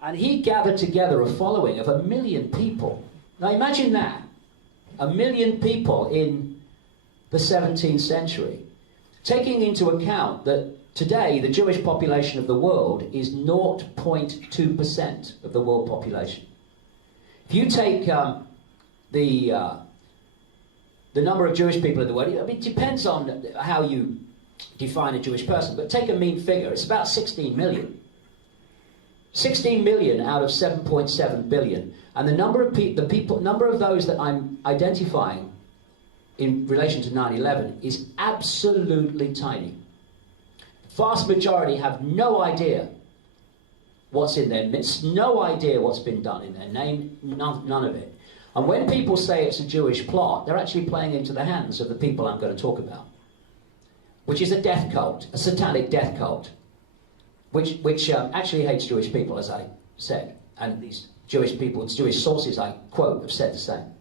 And he gathered together a following of 1 million people. Now imagine that. 1 million people in the 17th century. Taking into account that today the Jewish population of the world is 0.2% of the world population. If you take the number of Jewish people in the world, I mean, it depends on how you define a Jewish person, but take a mean figure, it's about 16 million. 16 million out of 7.7 billion. And the number of number of those that I'm identifying in relation to 9/11 is absolutely tiny. Vast majority have no idea what's in their midst, no idea what's been done in their name, none of it. And when people say it's a Jewish plot, they're actually playing into the hands of the people I'm going to talk about, which is a death cult, a satanic death cult, which actually hates Jewish people, as I said, and these Jewish people, Jewish sources I quote have said the same.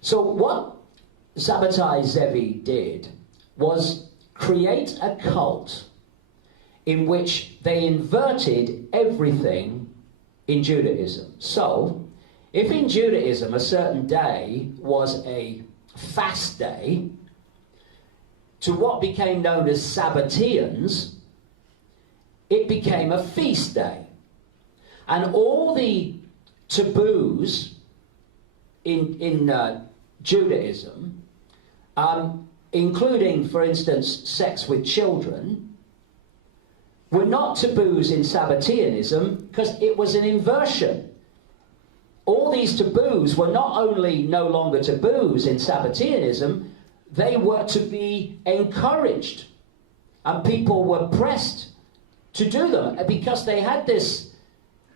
So what Sabbatai Zevi did was create a cult in which they inverted everything in Judaism. So, if in Judaism a certain day was a fast day, to what became known as Sabbateans, it became a feast day. And all the taboos in Judaism, including, for instance, sex with children, were not taboos in Sabbateanism because it was an inversion. All these taboos were not only no longer taboos in Sabbateanism, they were to be encouraged. And people were pressed to do them because they had this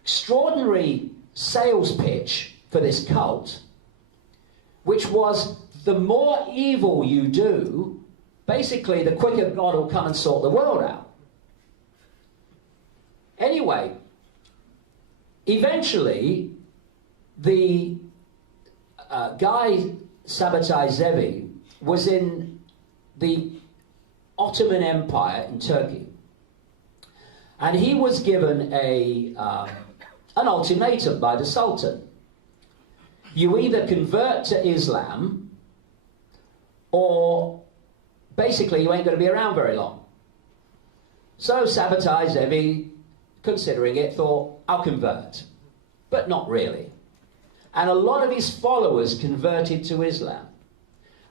extraordinary sales pitch for this cult, which was the more evil you do, basically the quicker God will come and sort the world out. Anyway, eventually, the guy Sabbatai Zevi was in the Ottoman Empire in Turkey, and he was given an ultimatum by the Sultan. You either convert to Islam, or basically you ain't going to be around very long. So Sabbatai Zevi, considering it, thought, I'll convert. But not really. And a lot of his followers converted to Islam.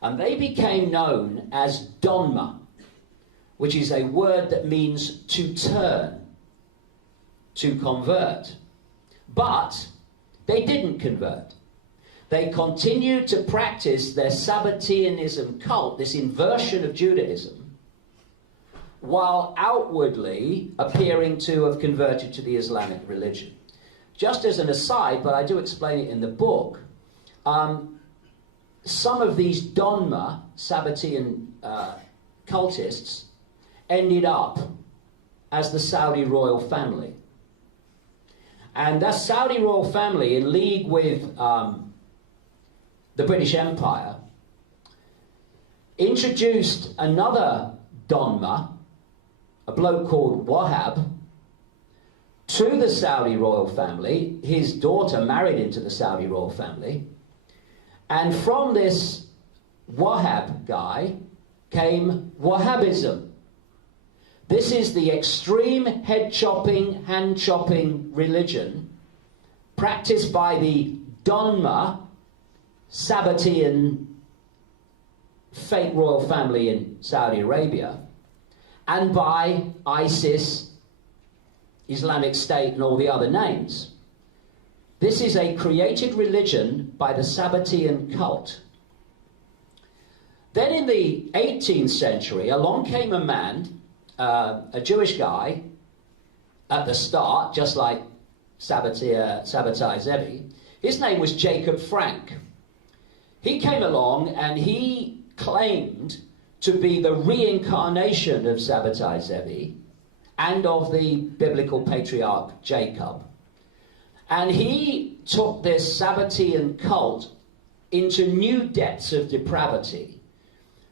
And they became known as Donma, which is a word that means to turn, to convert. But they didn't convert. They continued to practice their Sabbateanism cult, this inversion of Judaism, while outwardly appearing to have converted to the Islamic religion. Just as an aside, but I do explain it in the book, some of these Donma, Sabbatean cultists, ended up as the Saudi royal family. And that Saudi royal family, in league with the British Empire, introduced another Donma, a bloke called Wahhab, to the Saudi royal family. His daughter married into the Saudi royal family. And from this Wahhab guy came Wahhabism. This is the extreme head-chopping, hand-chopping religion practiced by the Donma, Sabbatean fake royal family in Saudi Arabia, and by ISIS, Islamic State, and all the other names. This is a created religion by the Sabbatean cult. Then in the 18th century, along came a man, a Jewish guy, at the start, just like Sabbatai Zevi. His name was Jacob Frank. He came along and he claimed to be the reincarnation of Sabbatai Zevi and of the biblical patriarch Jacob. And he took this Sabbatean cult into new depths of depravity.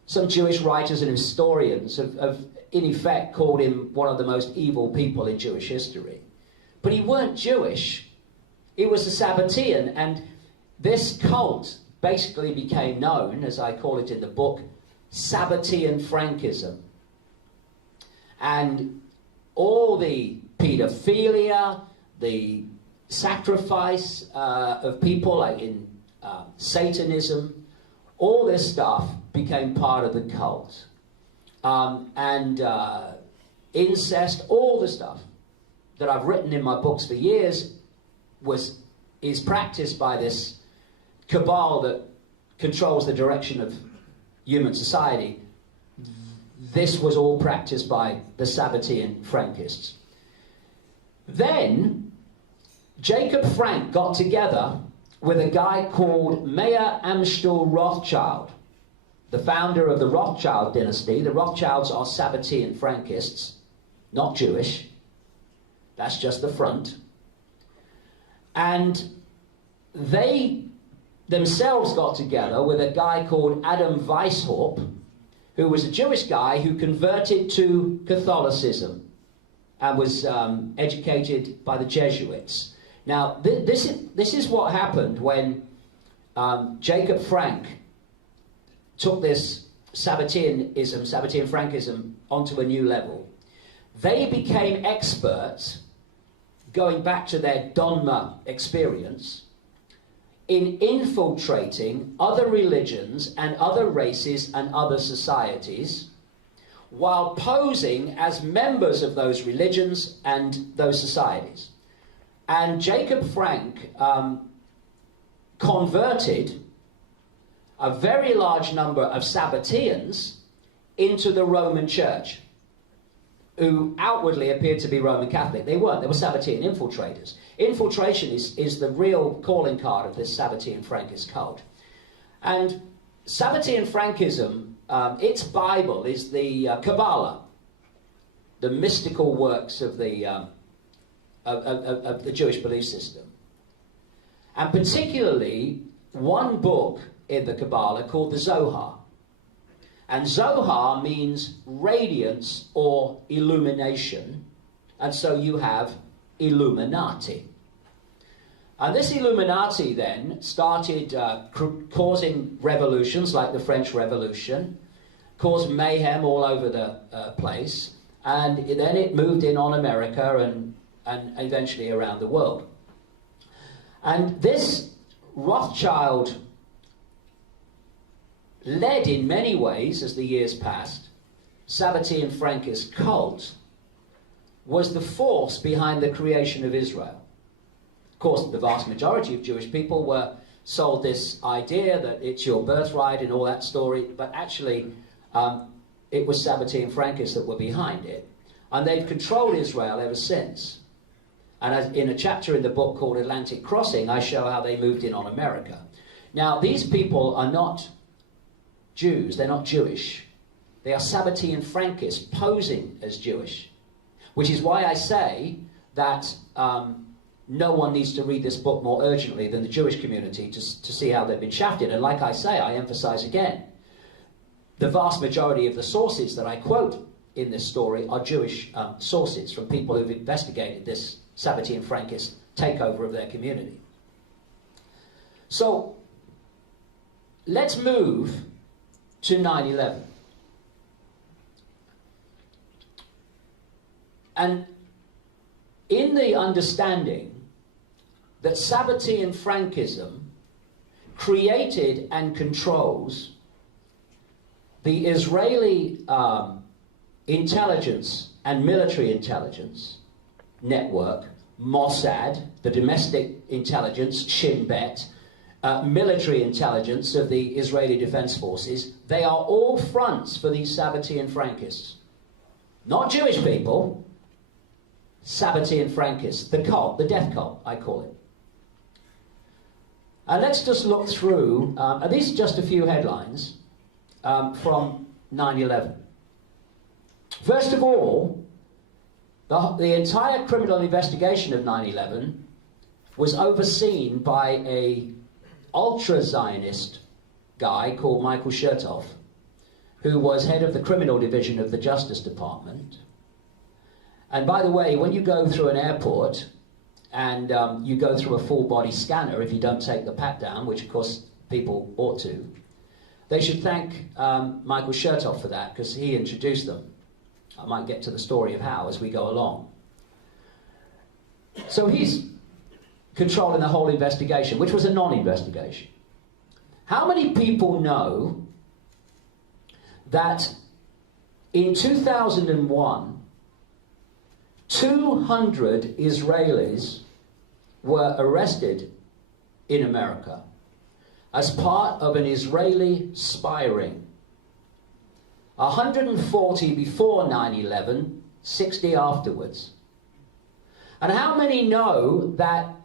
Some Jewish writers and historians have in effect called him one of the most evil people in Jewish history. But he weren't Jewish. He was a Sabbatean, and this cult basically became known, as I call it in the book, Sabbatean Frankism. And all the paedophilia, the sacrifice of people, like in Satanism, all this stuff became part of the cult. Incest, all the stuff that I've written in my books for years is practiced by this cabal that controls the direction of human society. This was all practiced by the Sabbatean Frankists. Then Jacob Frank got together with a guy called Meyer Amschel Rothschild, the founder of the Rothschild dynasty. The Rothschilds are Sabbatean Frankists, not Jewish. That's just the front. And they themselves got together with a guy called Adam Weishaupt, who was a Jewish guy who converted to Catholicism and was educated by the Jesuits. Now, this is what happened when Jacob Frank took this Sabbateanism, Sabbatean Frankism, onto a new level. They became experts, going back to their Donma experience, in infiltrating other religions and other races and other societies, while posing as members of those religions and those societies. And Jacob Frank converted a very large number of Sabbateans into the Roman Church, who outwardly appeared to be Roman Catholic. They weren't. They were Sabbatean infiltrators. Infiltration is the real calling card of this Sabbatean Frankist cult. And Sabbatean Frankism, its Bible is the Kabbalah, the mystical works of the Jewish belief system. And particularly one book in the Kabbalah called the Zohar. And Zohar means radiance or illumination. And so you have Illuminati. And this Illuminati then started causing revolutions like the French Revolution, caused mayhem all over the place, and then it moved in on America and eventually around the world. And this Rothschild led in many ways, as the years passed, Sabbatean Frankist cult was the force behind the creation of Israel. Of course, the vast majority of Jewish people were sold this idea that it's your birthright and all that story, but actually it was Sabbatean Frankists that were behind it. And they've controlled Israel ever since. And as in a chapter in the book called Atlantic Crossing, I show how they moved in on America. Now, these people are not Jews, they're not Jewish. They are Sabbatean Frankists posing as Jewish, which is why I say that no one needs to read this book more urgently than the Jewish community to see how they've been shafted. And like I say, I emphasize again, the vast majority of the sources that I quote in this story are Jewish sources from people who've investigated this Sabbatean Frankist takeover of their community. So let's move to 9/11. And in the understanding that Sabbatean Frankism created and controls the Israeli intelligence and military intelligence network, Mossad, the domestic intelligence, Shin Bet, military intelligence of the Israeli Defense Forces, they are all fronts for these Sabbatean Frankists. Not Jewish people, Sabbatean Frankists, the cult, the death cult, I call it. And let's just look through, these are just a few headlines from 9/11. First of all, the entire criminal investigation of 9/11 was overseen by a ultra-Zionist guy called Michael Chertoff, who was head of the criminal division of the Justice Department. And by the way, when you go through an airport and you go through a full-body scanner, if you don't take the pat-down, which of course people ought to, they should thank Michael Chertoff for that, because he introduced them. I might get to the story of how as we go along. So he's controlling the whole investigation, which was a non-investigation. How many people know that in 2001, 200 Israelis were arrested in America as part of an Israeli spy ring? 140 before 9/11, 60 afterwards. And how many know that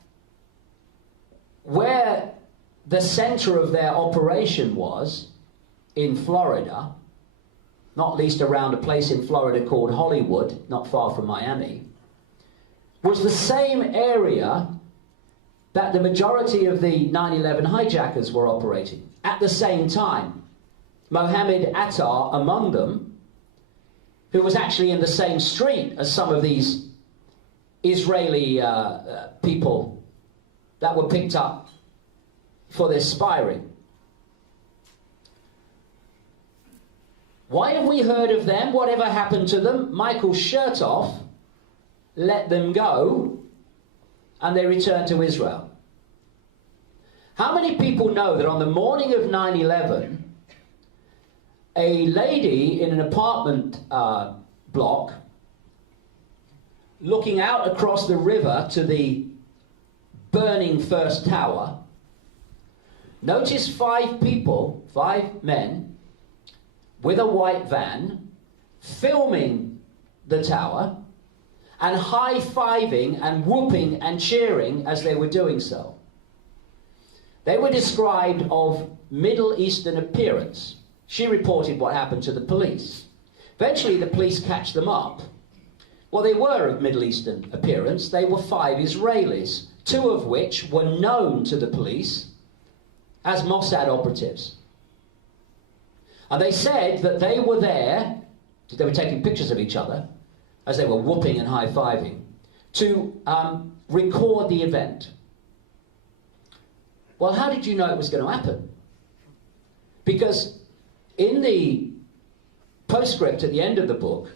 where the center of their operation was, in Florida, not least around a place in Florida called Hollywood, not far from Miami, was the same area that the majority of the 9/11 hijackers were operating at the same time? Mohammed Attar among them, who was actually in the same street as some of these Israeli people that were picked up for this spy ring. Why have we heard of them? Whatever happened to them? Michael Chertoff let them go, and they returned to Israel. How many people know that on the morning of 9/11, a lady in an apartment block, looking out across the river to the burning first tower, noticed 5 people, 5 men, with a white van, filming the tower, and high-fiving and whooping and cheering as they were doing so. They were described of Middle Eastern appearance. She reported what happened to the police. Eventually the police catch them up. Well, they were of Middle Eastern appearance. They were 5 Israelis, 2 of which were known to the police as Mossad operatives. And they said that they were there, they were taking pictures of each other as they were whooping and high-fiving, to record the event. Well, how did you know it was going to happen? Because in the postscript at the end of the book,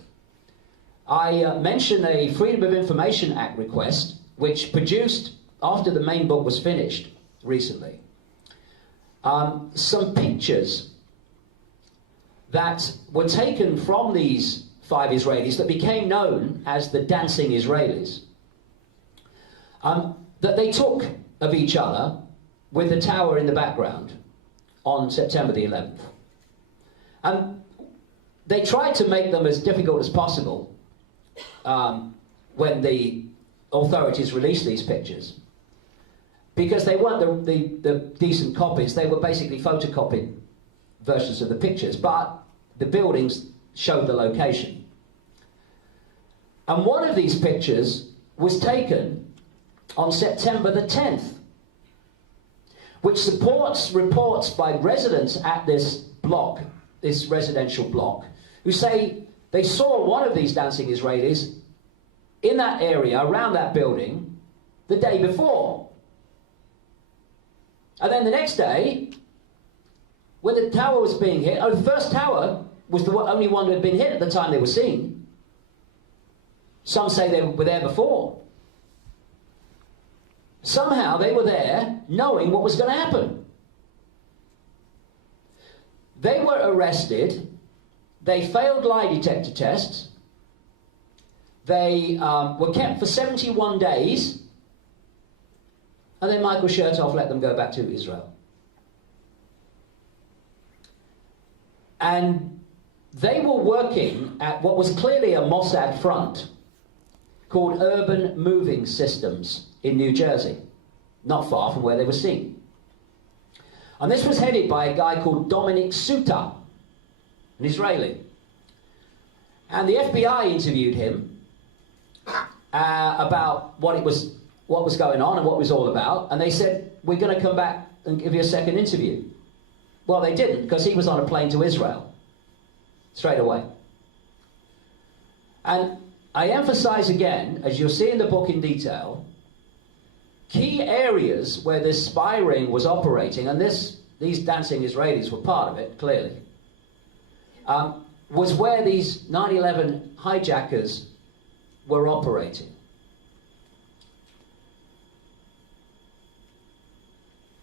I mention a Freedom of Information Act request, which produced, after the main book was finished recently, some pictures that were taken from these 5 Israelis that became known as the Dancing Israelis, that they took of each other with the tower in the background on September the 11th. And they tried to make them as difficult as possible when the authorities released these pictures, because they weren't the decent copies. They were basically photocopied versions of the pictures, but the buildings showed the location. And one of these pictures was taken on September the 10th, which supports reports by residents at this block, this residential block, who say they saw one of these dancing Israelis in that area, around that building, the day before. And then the next day, when the tower was being hit, the first tower was the only one that had been hit at the time they were seen. Some say they were there before. Somehow they were there knowing what was going to happen. They were arrested. They failed lie detector tests. They were kept for 71 days. And then Michael Chertoff let them go back to Israel. And they were working at what was clearly a Mossad front called Urban Moving Systems in New Jersey, not far from where they were seen. And this was headed by a guy called Dominic Suta, an Israeli. And the FBI interviewed him about what was going on and what it was all about. And they said, we're going to come back and give you a second interview. Well, they didn't, because he was on a plane to Israel straight away. And I emphasize again, as you'll see in the book in detail, key areas where this spy ring was operating, and these dancing Israelis were part of it, clearly, was where these 9/11 hijackers were operating.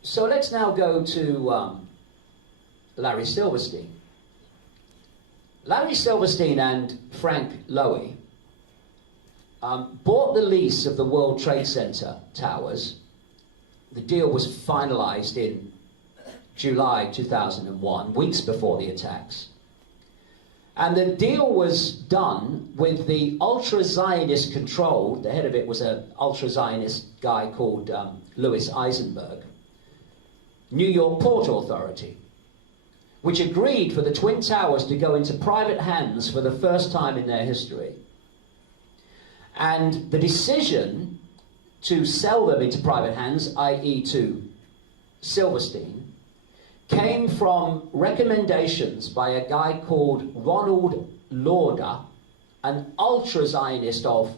So let's now go to Larry Silverstein. Larry Silverstein and Frank Lowy bought the lease of the World Trade Center towers. The deal was finalized in July 2001, weeks before the attacks. And the deal was done with the ultra-Zionist controlled, the head of it was an ultra-Zionist guy called Louis Eisenberg, New York Port Authority, which agreed for the Twin Towers to go into private hands for the first time in their history. And the decision to sell them into private hands, i.e. to Silverstein, came from recommendations by a guy called Ronald Lauder, an ultra-Zionist of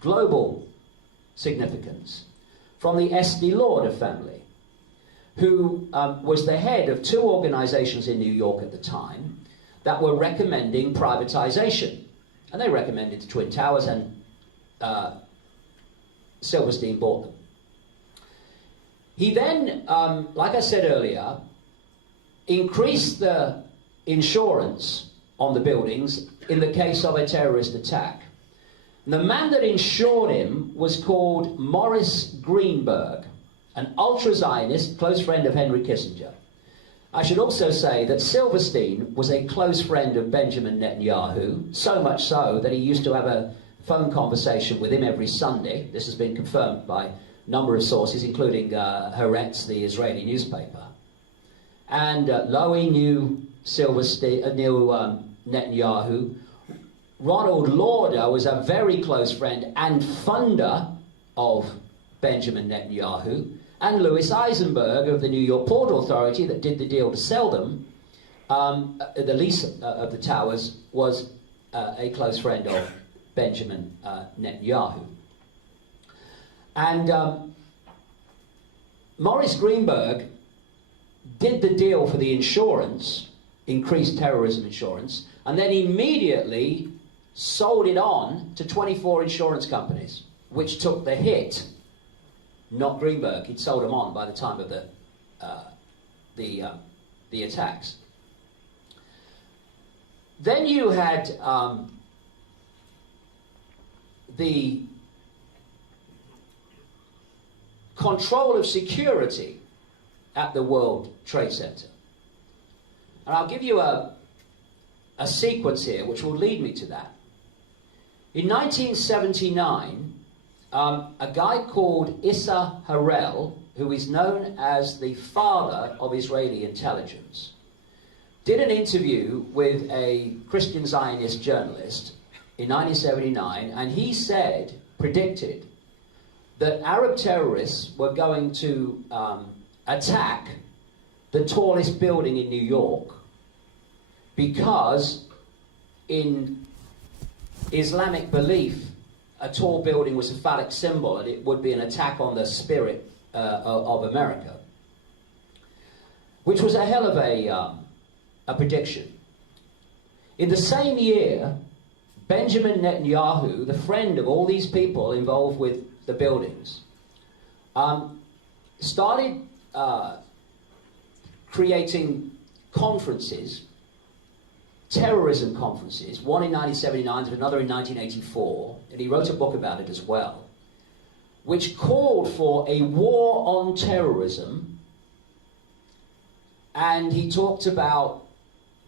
global significance, from the Estee Lauder family, who was the head of 2 organizations in New York at the time, that were recommending privatization. And they recommended the Twin Towers, and Silverstein bought them. He then, like I said earlier, increased the insurance on the buildings in the case of a terrorist attack. And the man that insured him was called Morris Greenberg, an ultra-Zionist, close friend of Henry Kissinger. I should also say that Silverstein was a close friend of Benjamin Netanyahu, so much so that he used to have a phone conversation with him every Sunday. This has been confirmed by a number of sources, including Haaretz, the Israeli newspaper. And Lowy knew Netanyahu. Ronald Lauder was a very close friend and funder of Benjamin Netanyahu. And Louis Eisenberg of the New York Port Authority that did the deal to sell them, the lease of the towers, was a close friend of Benjamin Netanyahu. And Morris Greenberg did the deal for the insurance, increased terrorism insurance, and then immediately sold it on to 24 insurance companies, which took the hit. Not Greenberg. He'd sold them on by the time of the attacks. Then you had the control of security at the World Trade Center. And I'll give you a sequence here which will lead me to that. In 1979, a guy called Issa Harel, who is known as the father of Israeli intelligence, did an interview with a Christian Zionist journalist in 1979, and he predicted that Arab terrorists were going to attack the tallest building in New York because in Islamic belief, a tall building was a phallic symbol, and it would be an attack on the spirit of America, which was a hell of a prediction. In the same year, Benjamin Netanyahu, the friend of all these people involved with the buildings, started creating conferences, terrorism conferences, one in 1979 and another in 1984, and he wrote a book about it as well, which called for a war on terrorism, and he talked about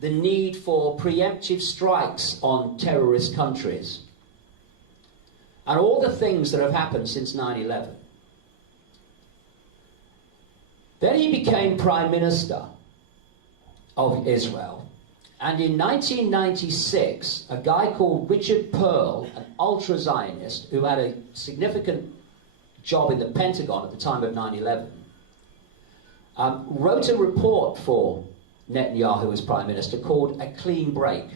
the need for preemptive strikes on terrorist countries, and all the things that have happened since 9/11. Then he became Prime Minister of Israel. And in 1996, a guy called Richard Perle, an ultra-Zionist who had a significant job in the Pentagon at the time of 9/11, wrote a report for Netanyahu as Prime Minister called A Clean Break.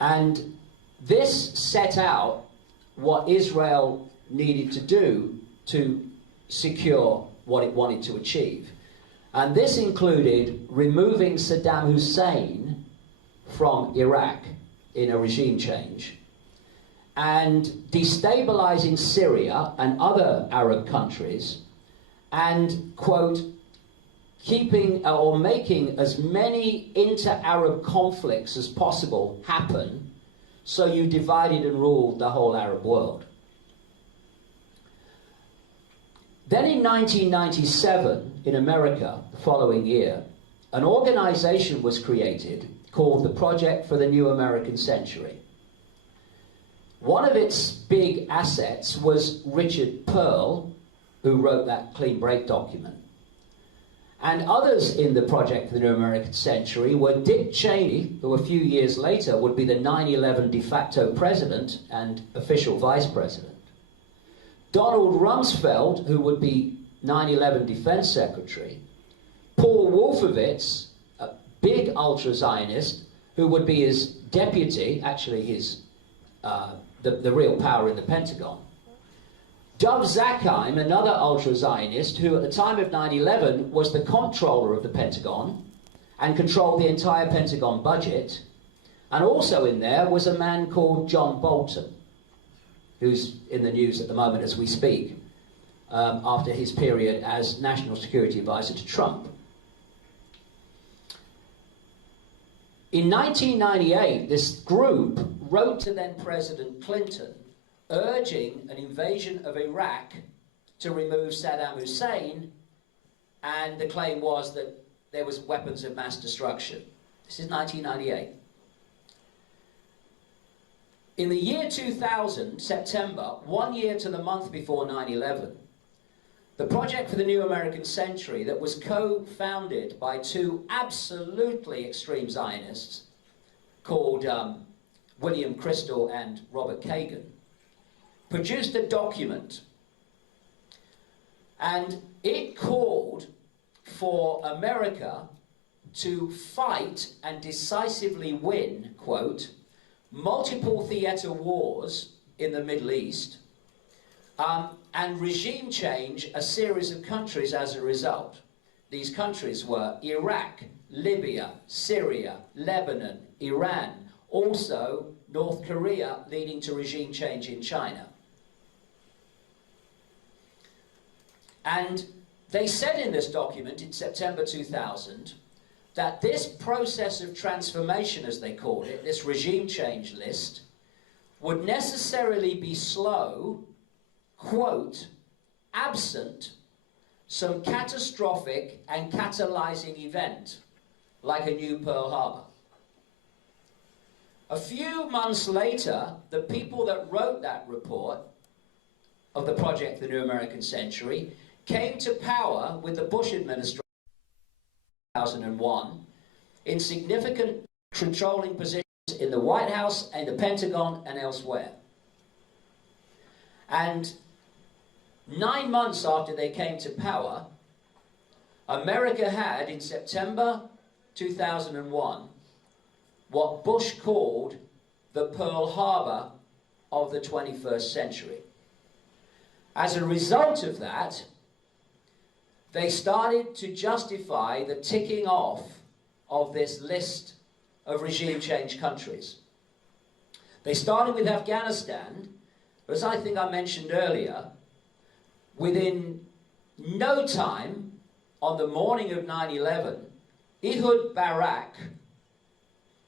And this set out what Israel needed to do to secure what it wanted to achieve. And this included removing Saddam Hussein from Iraq in a regime change, and destabilizing Syria and other Arab countries, and, quote, keeping or making as many inter-Arab conflicts as possible happen, so you divided and ruled the whole Arab world. Then in 1997, in America, the following year, an organization was created called the Project for the New American Century. One of its big assets was Richard Perle, who wrote that Clean Break document. And others in the Project for the New American Century were Dick Cheney, who a few years later would be the 9/11 de facto president and official vice president, Donald Rumsfeld, who would be 9/11 Defense Secretary, Paul Wolfowitz, a big ultra-Zionist, who would be his deputy, actually his the real power in the Pentagon, Dov Zakheim, another ultra-Zionist, who at the time of 9/11 was the comptroller of the Pentagon and controlled the entire Pentagon budget. And also in there was a man called John Bolton, who's in the news at the moment as we speak, after his period as National Security Advisor to Trump. In 1998, this group wrote to then President Clinton urging an invasion of Iraq to remove Saddam Hussein, and the claim was that there was weapons of mass destruction. This is 1998. In the year 2000, September, 1 year to the month before 9/11, the Project for the New American Century, that was co-founded by two absolutely extreme Zionists called William Crystal and Robert Kagan, produced a document, and it called for America to fight and decisively win, quote, multiple theater wars in the Middle East, and regime change a series of countries as a result. These countries were Iraq, Libya, Syria, Lebanon, Iran, also North Korea, leading to regime change in China. And they said in this document in September 2000 that this process of transformation, as they called it, this regime change list, would necessarily be slow, quote, absent some catastrophic and catalyzing event, like a new Pearl Harbor. A few months later, the people that wrote that report of the Project for the New American Century came to power with the Bush administration in 2001 in significant controlling positions in the White House and the Pentagon and elsewhere. And 9 months after they came to power, America had, in September 2001, what Bush called the Pearl Harbor of the 21st century. As a result of that, they started to justify the ticking off of this list of regime change countries. They started with Afghanistan, but as I think I mentioned earlier, within no time, on the morning of 9/11, Ehud Barak,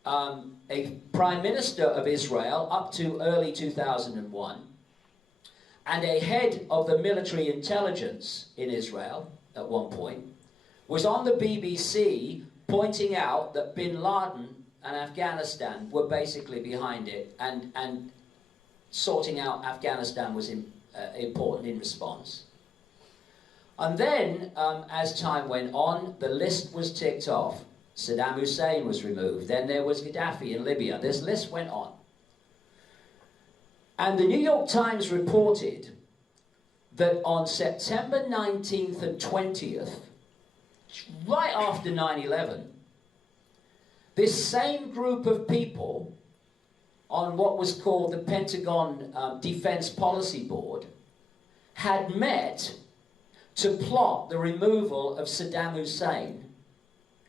a prime minister of Israel up to early 2001, and a head of the military intelligence in Israel at one point, was on the BBC pointing out that bin Laden and Afghanistan were basically behind it, and sorting out Afghanistan was important in response. And then, as time went on, the list was ticked off. Saddam Hussein was removed. Then there was Gaddafi in Libya. This list went on. And the New York Times reported that on September 19th and 20th, right after 9/11, this same group of people on what was called the Pentagon Defense Policy Board had met to plot the removal of Saddam Hussein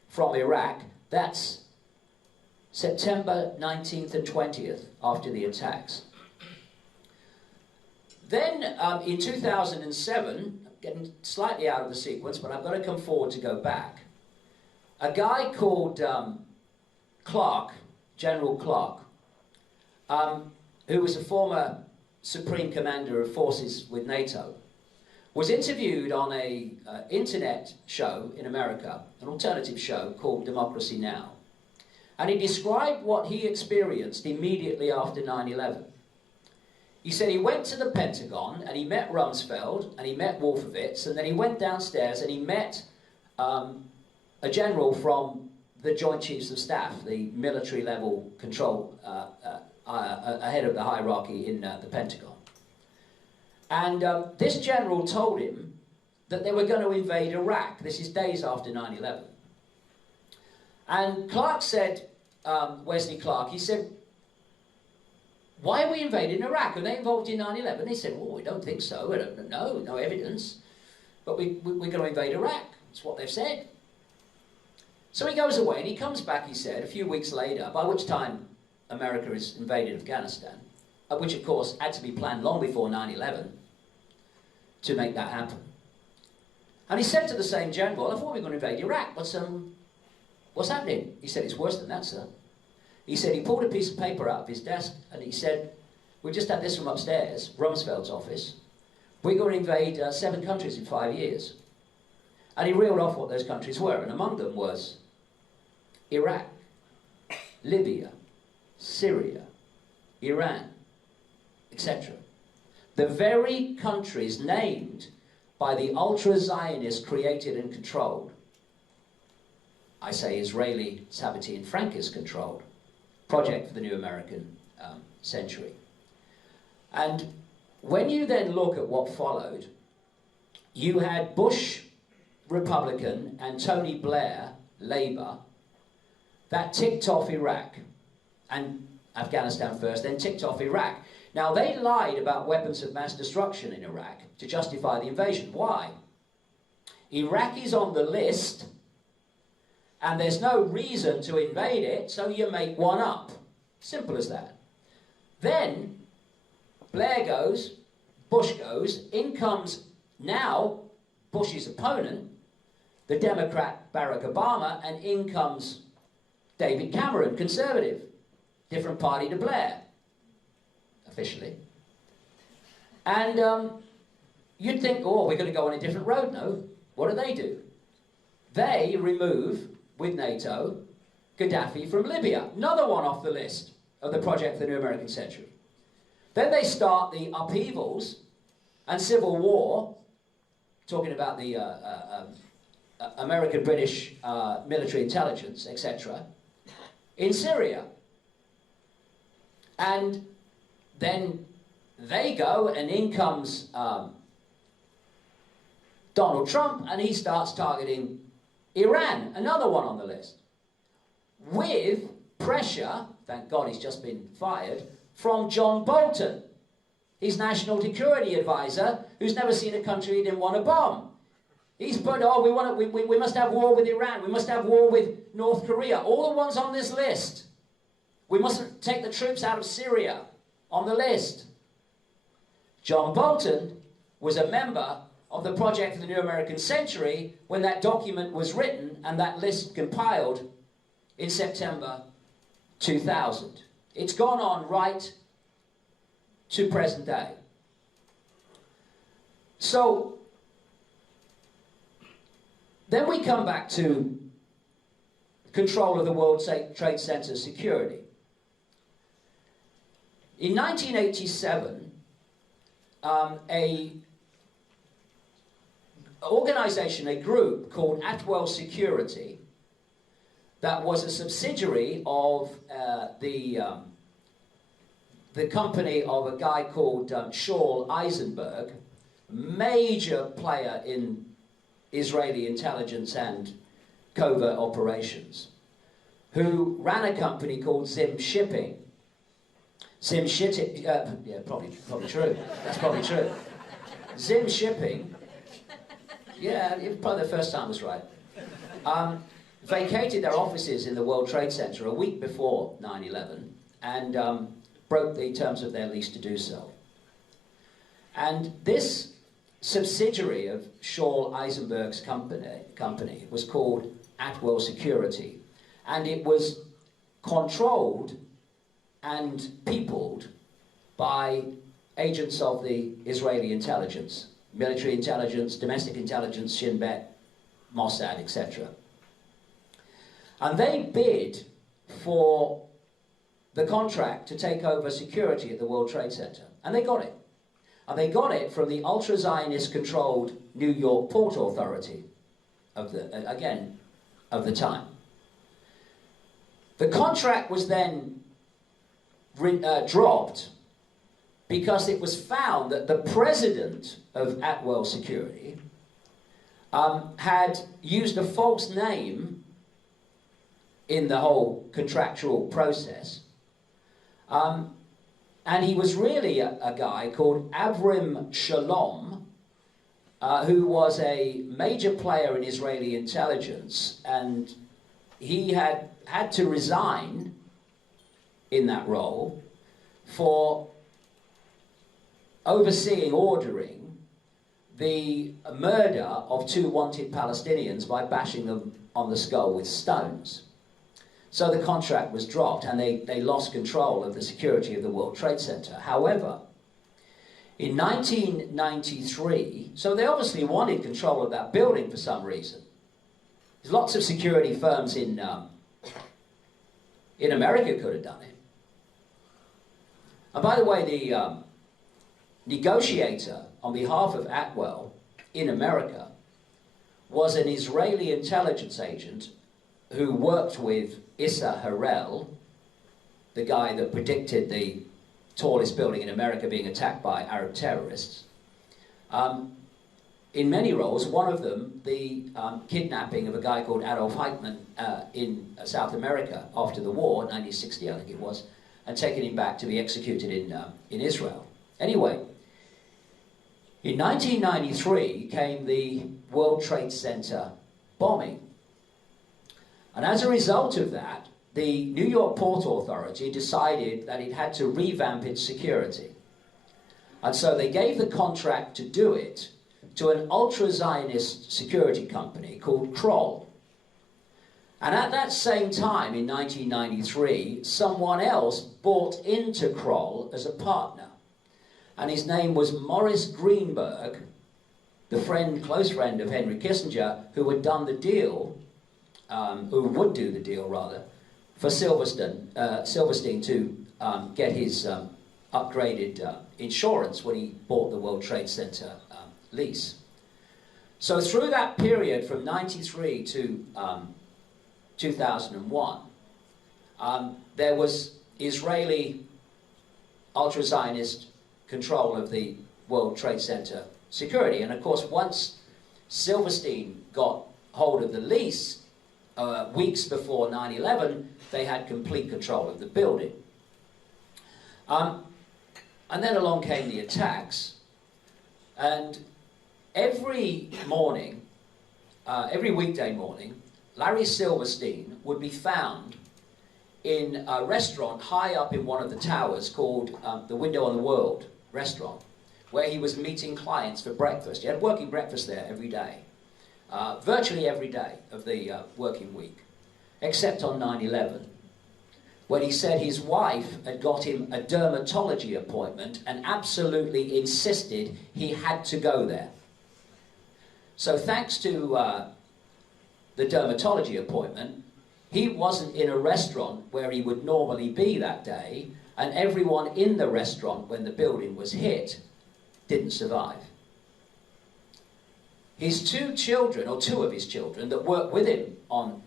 from Iraq. That's September 19th and 20th, after the attacks. Then, in 2007, getting slightly out of the sequence, but I've got to come forward to go back, a guy called Clark, General Clark, who was a former Supreme Commander of Forces with NATO, was interviewed on a internet show in America, an alternative show called Democracy Now! And he described what he experienced immediately after 9/11. He said he went to the Pentagon and he met Rumsfeld and he met Wolfowitz, and then he went downstairs and he met a general from the Joint Chiefs of Staff, the military level control ahead of the hierarchy in the Pentagon. And this general told him that they were going to invade Iraq. This is days after 9/11. And Clark said, Wesley Clark, he said, why are we invading Iraq? Are they involved in 9/11? They said, well, we don't think so. We don't know, no evidence. But we're going to invade Iraq. That's what they've said. So he goes away and he comes back, he said, a few weeks later, by which time America has invaded Afghanistan, which of course had to be planned long before 9/11 to make that happen. And he said to the same general, I thought we were going to invade Iraq, what's happening? He said, it's worse than that, sir. He said he pulled a piece of paper out of his desk and he said, we just had this from upstairs, Rumsfeld's office. We're going to invade 7 countries in 5 years. And he reeled off what those countries were, and among them was Iraq, Libya, Syria, Iran, etc. The very countries named by the ultra-Zionists created and controlled. I say Israeli, Sabbatean, Frankist controlled. Project for the New American Century. And when you then look at what followed, you had Bush, Republican, and Tony Blair, Labour, that ticked off Iraq, and Afghanistan first, then ticked off Iraq. Now, they lied about weapons of mass destruction in Iraq to justify the invasion. Why? Iraq is on the list, and there's no reason to invade it, so you make one up. Simple as that. Then, Blair goes, Bush goes, in comes now Bush's opponent, the Democrat Barack Obama, and in comes David Cameron, Conservative. Different party to Blair, officially. And you'd think, oh, we're going to go on a different road. No. What do? They remove, with NATO, Gaddafi from Libya. Another one off the list of the Project for the New American Century. Then they start the upheavals and civil war, talking about the American-British military intelligence, etc., in Syria. And then they go, and in comes Donald Trump, and he starts targeting Iran, another one on the list, with pressure, thank God he's just been fired, from John Bolton, his national security advisor, who's never seen a country he didn't want to bomb. He's put, oh, we must have war with Iran, we must have war with North Korea, all the ones on this list. We mustn't take the troops out of Syria, on the list. John Bolton was a member of the Project for the New American Century when that document was written and that list compiled in September 2000. It's gone on right to present day. So, then we come back to control of the World Trade Center security. In 1987, a organization, a group called Atwell Security, that was a subsidiary of the company of a guy called Shaul Eisenberg, major player in Israeli intelligence and covert operations, who ran a company called Zim Shipping. Zim Shipping, yeah, probably true. That's probably true. Zim Shipping, yeah, probably the first time was right. Vacated their offices in the World Trade Center a week before 9/11 and broke the terms of their lease to do so. And this subsidiary of Shaul Eisenberg's company was called Atwell Security, and it was controlled and peopled by agents of the Israeli intelligence, military intelligence, domestic intelligence, Shin Bet, Mossad, etc. And they bid for the contract to take over security at the World Trade Center, and they got it. And they got it from the ultra-Zionist-controlled New York Port Authority of the time. The contract was then dropped because it was found that the president of Atwell Security had used a false name in the whole contractual process. And he was really a guy called Avrim Shalom, who was a major player in Israeli intelligence and he had to resign in that role for overseeing, ordering the murder of 2 wanted Palestinians by bashing them on the skull with stones. So the contract was dropped and they lost control of the security of the World Trade Center. However, in 1993, so they obviously wanted control of that building for some reason. There's lots of security firms in America could have done it. And by the way, the negotiator on behalf of Atwell in America was an Israeli intelligence agent who worked with Issa Harel, the guy that predicted the tallest building in America being attacked by Arab terrorists. In many roles, one of them, the kidnapping of a guy called Adolf Eichmann in South America after the war, 1960 I think it was, and taking him back to be executed in Israel. Anyway, in 1993 came the World Trade Center bombing. And as a result of that, the New York Port Authority decided that it had to revamp its security. And so they gave the contract to do it to an ultra-Zionist security company called Kroll. And at that same time, in 1993, someone else bought into Kroll as a partner. And his name was Morris Greenberg, the close friend of Henry Kissinger, who had done the deal, who would do the deal, rather, for Silverstein to get his upgraded insurance when he bought the World Trade Center lease. So through that period from 93 to 2001, there was Israeli ultra-Zionist control of the World Trade Center security. And of course, once Silverstein got hold of the lease, weeks before 9/11, they had complete control of the building. And then along came the attacks, and every morning, every weekday morning, Larry Silverstein would be found in a restaurant high up in one of the towers called the Window on the World restaurant, where he was meeting clients for breakfast. He had working breakfast there every day, virtually every day of the working week, except on 9/11, when he said his wife had got him a dermatology appointment and absolutely insisted he had to go there. So thanks to the dermatology appointment, he wasn't in a restaurant where he would normally be that day, and everyone in the restaurant when the building was hit didn't survive. His 2 children, or 2 of his children, that worked with him on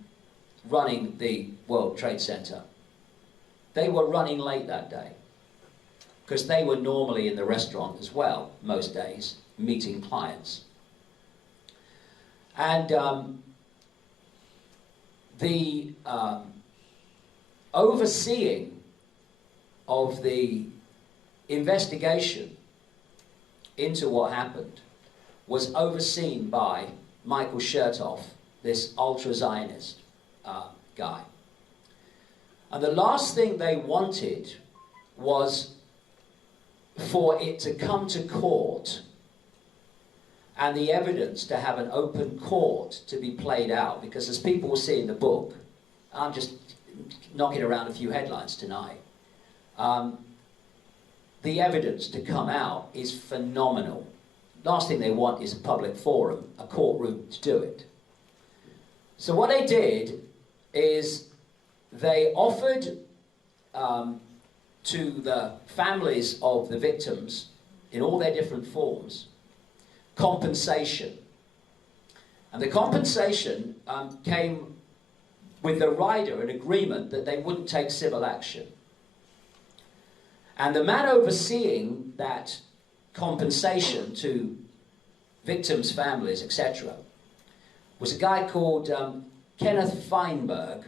running the World Trade Center, they were running late that day because they were normally in the restaurant as well most days, meeting clients. And the overseeing of the investigation into what happened was overseen by Michael Chertoff, this ultra-Zionist guy. And the last thing they wanted was for it to come to court and the evidence to have an open court to be played out, because as people will see in the book, I'm just knocking around a few headlines tonight, the evidence to come out is phenomenal. Last thing they want is a public forum, a courtroom to do it. So what they did is they offered to the families of the victims, in all their different forms, compensation. And the compensation came with the rider an agreement that they wouldn't take civil action. And the man overseeing that compensation to victims' families, etc., was a guy called Kenneth Feinberg,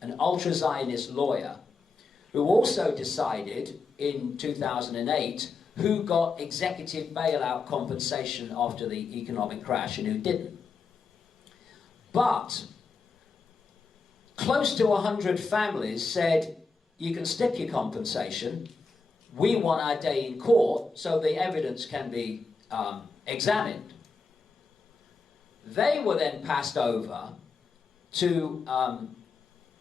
an ultra-Zionist lawyer, who also decided in 2008 who got executive bailout compensation after the economic crash and who didn't. But close to 100 families said, you can stick your compensation, we want our day in court so the evidence can be examined. They were then passed over to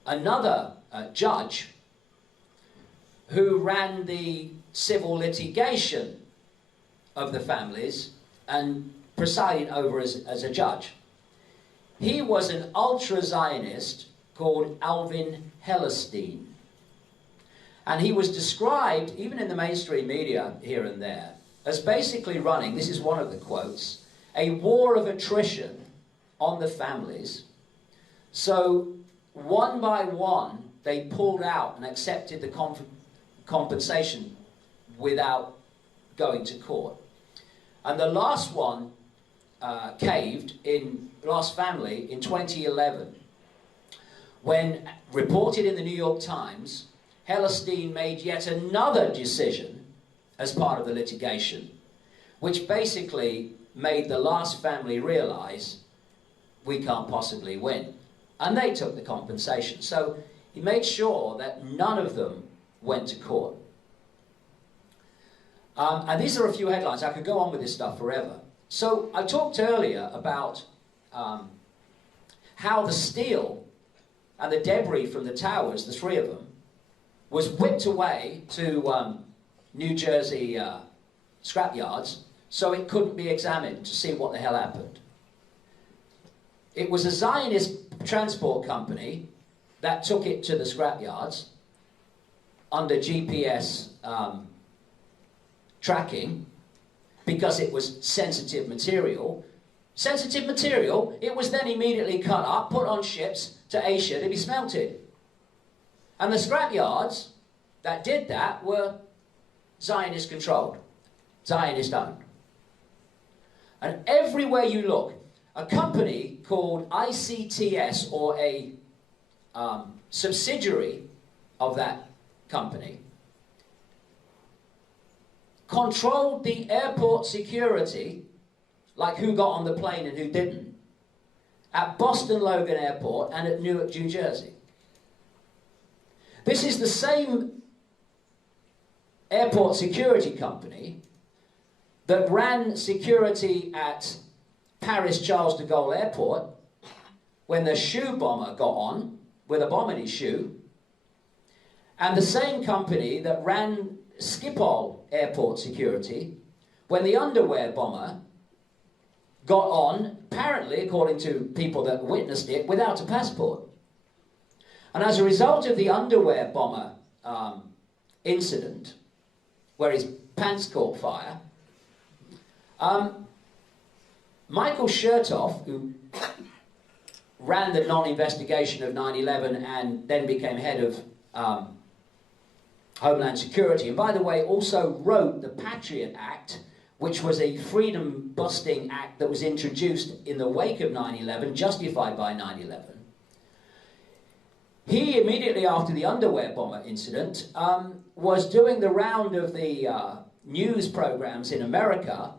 another judge who ran the civil litigation of the families and presided over as a judge. He was an ultra-Zionist called Alvin Hellerstein. And he was described, even in the mainstream media here and there, as basically running, this is one of the quotes, a war of attrition on the families. So one by one, they pulled out and accepted the compensation without going to court. And the last one caved in, last family, in 2011, when reported in the New York Times, Hellerstein made yet another decision as part of the litigation, which basically made the last family realize we can't possibly win. And they took the compensation. So he made sure that none of them went to court. And these are a few headlines. I could go on with this stuff forever. So I talked earlier about how the steel and the debris from the towers, the three of them, was whipped away to New Jersey scrapyards so it couldn't be examined to see what the hell happened. It was a Zionist transport company that took it to the scrapyards under GPS tracking because it was sensitive material. Sensitive material, it was then immediately cut up, put on ships to Asia to be smelted. And the scrapyards that did that were Zionist controlled, Zionist owned. And everywhere you look, a company called ICTS, or a subsidiary of that company, controlled the airport security, like who got on the plane and who didn't, at Boston Logan Airport and at Newark, New Jersey. This is the same airport security company that ran security at Paris Charles de Gaulle Airport when the shoe bomber got on with a bomb in his shoe, and the same company that ran Schiphol Airport security when the underwear bomber got on, apparently, according to people that witnessed it, without a passport. And as a result of the underwear bomber incident, where his pants caught fire, Michael Chertoff, who ran the non-investigation of 9/11 and then became head of Homeland Security, and by the way, also wrote the Patriot Act, which was a freedom-busting act that was introduced in the wake of 9/11, justified by 9/11. He, immediately after the underwear bomber incident, was doing the round of the news programs in America,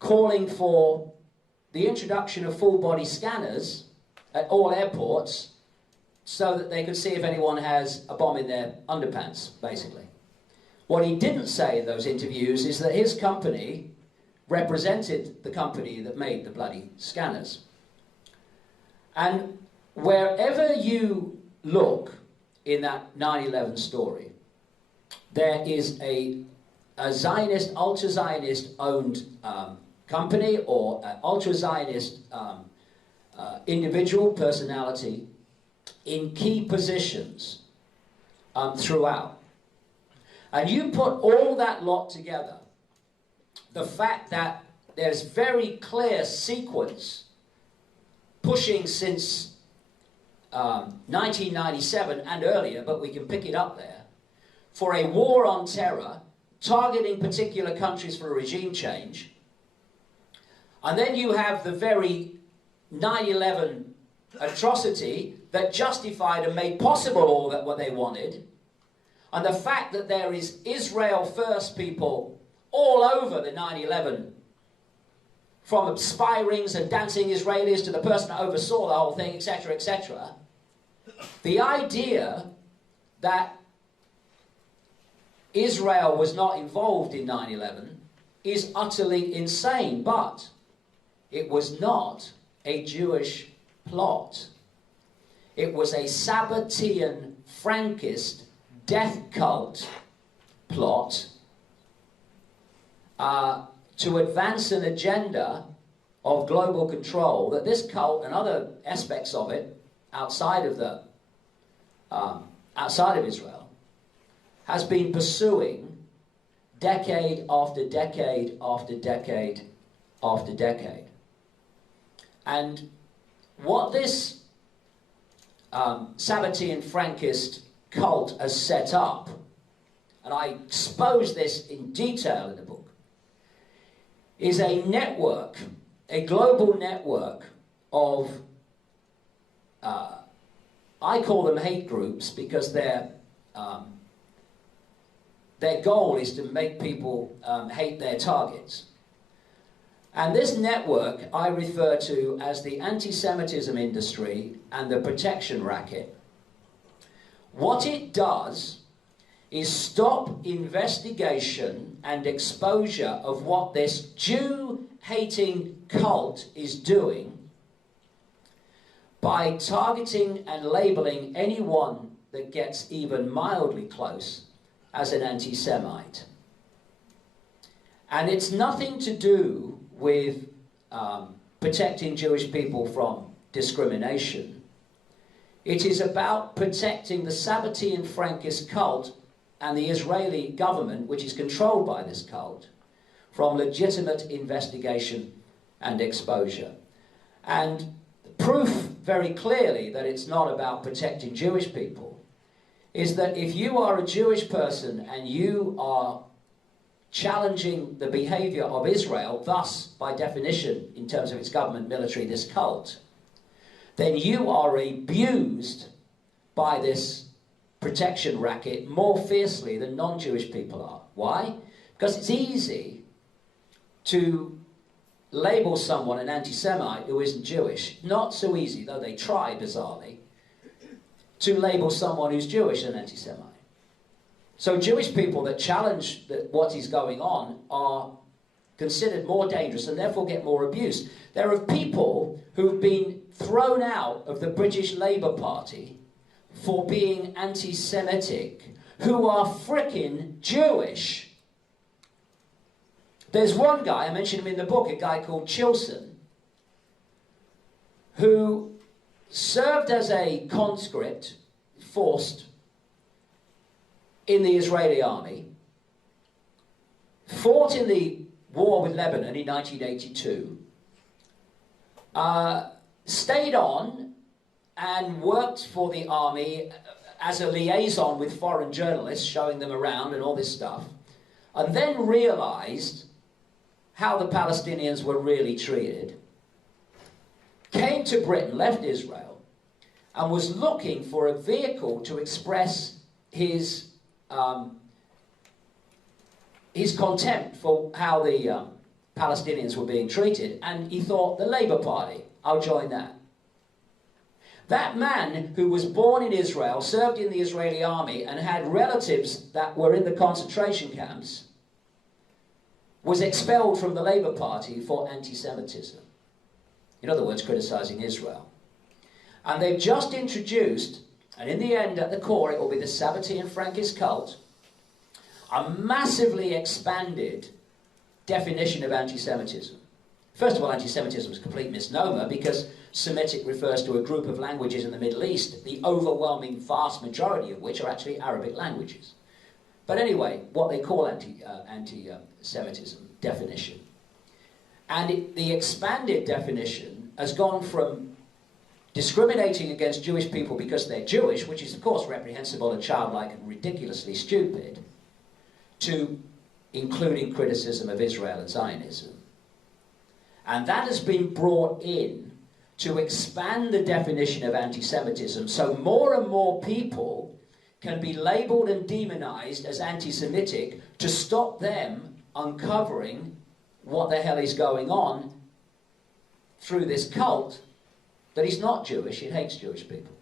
calling for the introduction of full-body scanners at all airports so that they could see if anyone has a bomb in their underpants, basically. What he didn't say in those interviews is that his company represented the company that made the bloody scanners. And wherever you look in that 9/11 story, there is a Zionist, ultra-Zionist owned company or an ultra-Zionist individual personality in key positions throughout. And you put all that lot together, the fact that there's very clear sequence pushing since 1997 and earlier, but we can pick it up there, for a war on terror, targeting particular countries for a regime change. And then you have the very 9/11 atrocity that justified and made possible all that what they wanted. And the fact that there is Israel first people all over the 9/11, from spy rings and dancing Israelis to the person that oversaw the whole thing, etc., etc. The idea that Israel was not involved in 9/11 is utterly insane, but it was not a Jewish plot. It was a Sabbatean, Frankist, death cult plot to advance an agenda of global control that this cult and other aspects of it outside of Israel has been pursuing decade after decade after decade after decade. And what this Sabbatean Frankist cult has set up, and I expose this in detail in the book, is a network, a global network of, I call them hate groups because their goal is to make people hate their targets. And this network I refer to as the anti-Semitism industry and the protection racket. What it does is stop investigation and exposure of what this Jew-hating cult is doing by targeting and labeling anyone that gets even mildly close as an anti-Semite. And it's nothing to do with protecting Jewish people from discrimination. It is about protecting the Sabbatean Frankist cult and the Israeli government, which is controlled by this cult, from legitimate investigation and exposure. And proof very clearly that it's not about protecting Jewish people is that if you are a Jewish person and you are challenging the behavior of Israel, thus, by definition, in terms of its government, military, this cult, then you are abused by this protection racket more fiercely than non-Jewish people are. Why? Because it's easy to label someone an anti-Semite who isn't Jewish. Not so easy, though they try, bizarrely, to label someone who's Jewish an anti-Semite. So Jewish people that challenge what is going on are considered more dangerous and therefore get more abuse. There are people who've been thrown out of the British Labour Party for being anti-Semitic who are frickin' Jewish. There's one guy, I mentioned him in the book, a guy called Chilson, who served as a conscript, forced in the Israeli army, fought in the war with Lebanon in 1982, stayed on and worked for the army as a liaison with foreign journalists, showing them around and all this stuff, and then realized how the Palestinians were really treated, came to Britain, left Israel, and was looking for a vehicle to express his contempt for how the Palestinians were being treated, and he thought, the Labour Party, I'll join that. That man, who was born in Israel, served in the Israeli army, and had relatives that were in the concentration camps, was expelled from the Labour Party for anti-Semitism. In other words, criticising Israel. And they've just introduced, and in the end, at the core, it will be the Sabbatean Frankist cult, a massively expanded definition of anti-Semitism. First of all, anti-Semitism is a complete misnomer because Semitic refers to a group of languages in the Middle East, the overwhelming vast majority of which are actually Arabic languages. But anyway, what they call anti-Semitism definition. And the expanded definition has gone from discriminating against Jewish people because they're Jewish, which is of course reprehensible and childlike and ridiculously stupid, to including criticism of Israel and Zionism. And that has been brought in to expand the definition of anti-Semitism, so more and more people can be labelled and demonized as anti-Semitic to stop them uncovering what the hell is going on through this cult that is not Jewish, it hates Jewish people.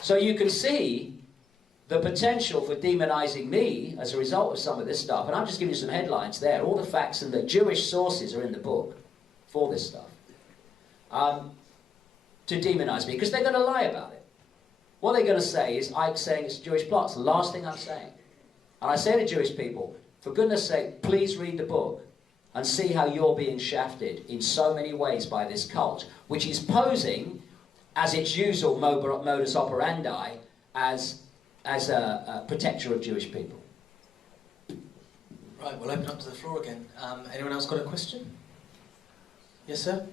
So you can see the potential for demonizing me as a result of some of this stuff. And I'm just giving you some headlines there. All the facts and the Jewish sources are in the book for this stuff. To demonize me, because they're going to lie about it. What they're going to say is, Icke saying it's a Jewish plot. It's the last thing I'm saying. And I say to Jewish people, for goodness sake, please read the book and see how you're being shafted in so many ways by this cult, which is posing, as its usual modus operandi, as a protector of Jewish people. Right, we'll open up to the floor again. Anyone else got a question? Yes, sir?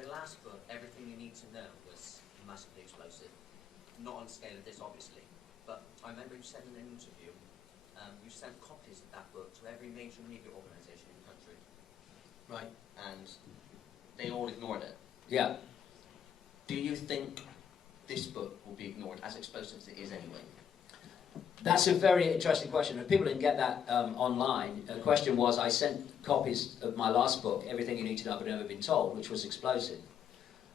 The last book, Everything You Need to Know, was massively explosive. Not on the scale of this, obviously, but I remember you said in an interview, you sent copies of that book to every major media organisation in the country. Right. And they all ignored it. Yeah. Do you think this book will be ignored, as explosive as it is anyway? That's a very interesting question. If people didn't get that online, the question was, I sent copies of my last book, Everything You Need to Know But Never Been Told, which was explosive,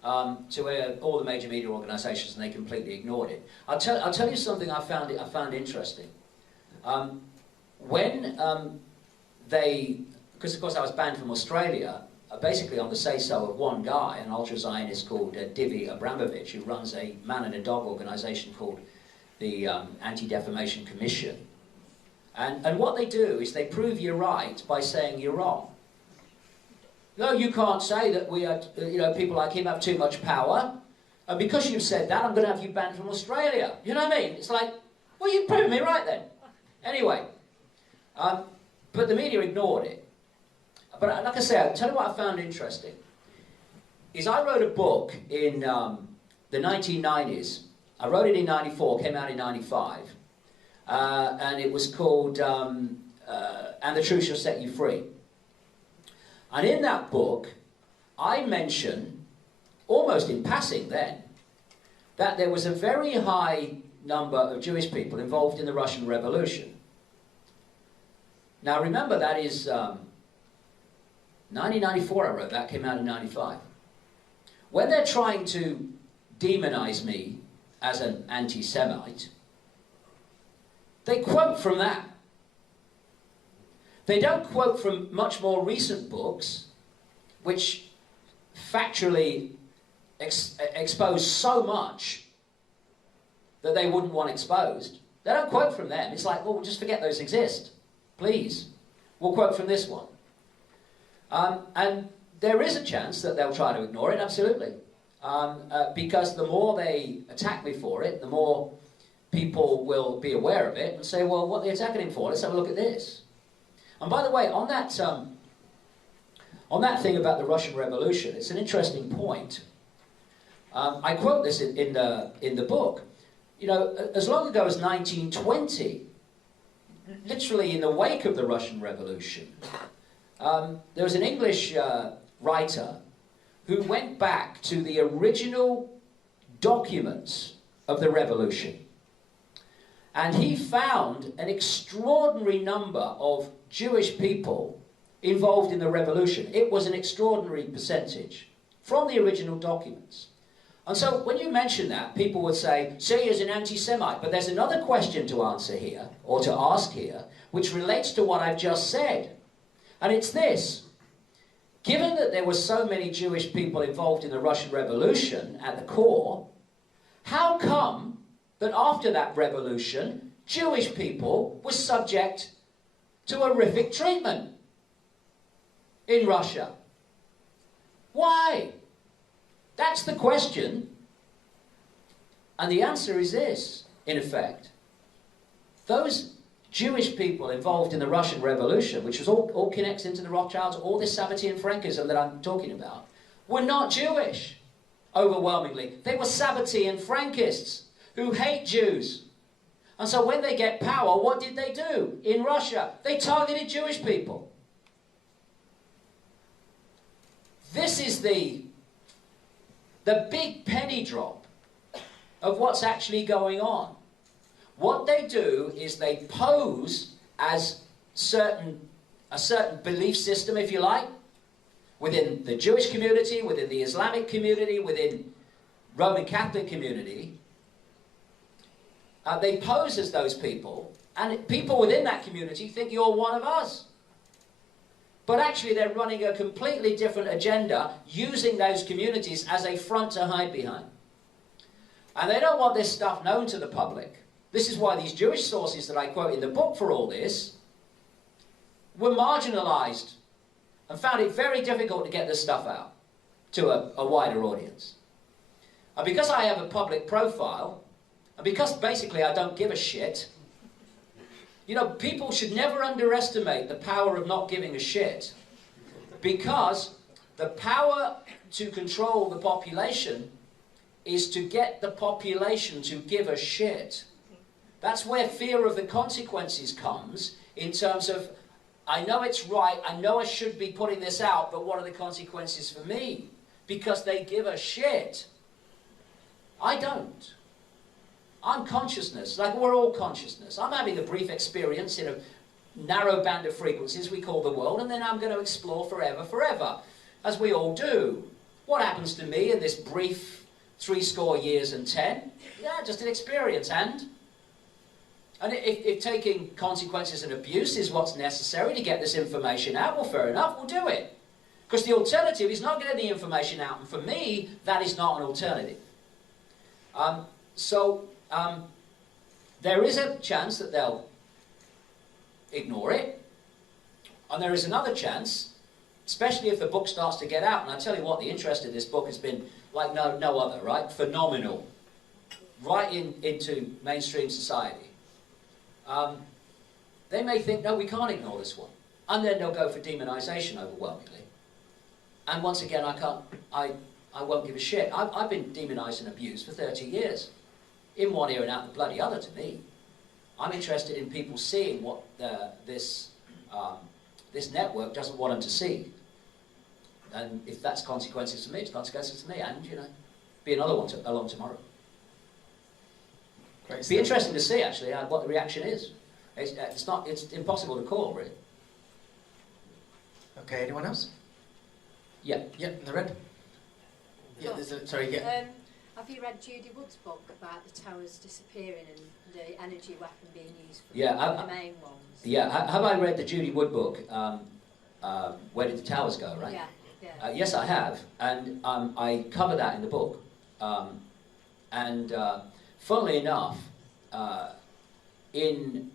to all the major media organisations, and they completely ignored it. I'll tell you something I found interesting. When because of course I was banned from Australia, basically on the say-so of one guy, an ultra-Zionist called Divi Abramovich, who runs a man and a dog organisation called the Anti-Defamation Commission. And what they do is they prove you right by saying you're wrong. No, you can't say that we are, people like him have too much power, and because you've said that, I'm going to have you banned from Australia. You know what I mean? It's like, well, you proved me right then. Anyway, but the media ignored it. But like I say, I'll tell you what I found interesting. Is I wrote a book in the 1990s. I wrote it in 94, came out in 95. And it was called And the Truth Shall Set You Free. And in that book, I mention, almost in passing then, that there was a very high number of Jewish people involved in the Russian Revolution. Now remember, that is 1994 I wrote that, came out in 95. When they're trying to demonize me as an anti-Semite, they quote from that. They don't quote from much more recent books, which factually expose so much that they wouldn't want exposed. They don't quote from them. It's like, well, we'll just forget those exist. Please. We'll quote from this one. And there is a chance that they'll try to ignore it, absolutely. Because the more they attack me for it, the more people will be aware of it and say, well, what are they attacking him for? Let's have a look at this. And by the way, on that thing about the Russian Revolution, it's an interesting point. I quote this in the book. You know, as long ago as 1920, literally in the wake of the Russian Revolution, there was an English writer who went back to the original documents of the revolution. And he found an extraordinary number of Jewish people involved in the revolution. It was an extraordinary percentage from the original documents. And so when you mention that, people would say, see, he's an anti-Semite. But there's another question to answer here, or to ask here, which relates to what I've just said. And it's this. Given that there were so many Jewish people involved in the Russian Revolution at the core, how come that after that revolution, Jewish people were subject to horrific treatment in Russia? Why? That's the question. And the answer is this, in effect. Those Jewish people involved in the Russian Revolution, which was all connects into the Rothschilds, all this Sabbatean Frankism that I'm talking about, were not Jewish, overwhelmingly. They were Sabbatean Frankists who hate Jews. And so when they get power, what did they do in Russia? They targeted Jewish people. This is the big penny drop of what's actually going on. What they do is they pose as a certain belief system, if you like, within the Jewish community, within the Islamic community, within Roman Catholic community, They pose as those people, and people within that community think you're one of us. But actually they're running a completely different agenda, using those communities as a front to hide behind. And they don't want this stuff known to the public. This is why these Jewish sources that I quote in the book for all this were marginalized and found it very difficult to get this stuff out to a wider audience. And because I have a public profile, and because basically I don't give a shit, you know, people should never underestimate the power of not giving a shit, because the power to control the population is to get the population to give a shit. That's where fear of the consequences comes, in terms of, I know it's right, I know I should be putting this out, but what are the consequences for me? Because they give a shit. I don't. I'm consciousness, like we're all consciousness. I'm having a brief experience in a narrow band of frequencies we call the world, and then I'm going to explore forever, as we all do. What happens to me in this brief 70 years and 10? Yeah, just an experience, and if taking consequences and abuse is what's necessary to get this information out, well, fair enough, we'll do it. Because the alternative is not getting the information out, and for me, that is not an alternative. There is a chance that they'll ignore it, and there is another chance, especially if the book starts to get out, and I tell you what, the interest in this book has been like no other, right? Phenomenal. Right into mainstream society. They may think, no, we can't ignore this one. And then they'll go for demonization overwhelmingly. And once again, I won't give a shit. I've been demonized and abused for 30 years. In one ear and out the bloody other, to me. I'm interested in people seeing what this network doesn't want them to see. And if that's consequences to me, it's consequences to me. And, you know, be another one along tomorrow. Great. It'd be interesting to see, actually, what the reaction is. It's impossible to call, really. Okay, anyone else? Yeah. Yeah, in the red. Yeah, sorry, yeah. Have you read Judy Wood's book about the towers disappearing and the energy weapon being used for the main ones? Yeah, have I read the Judy Wood book, Where Did the Towers Go, right? Yeah. Yes, I have, and I cover that in the book. Funnily enough, in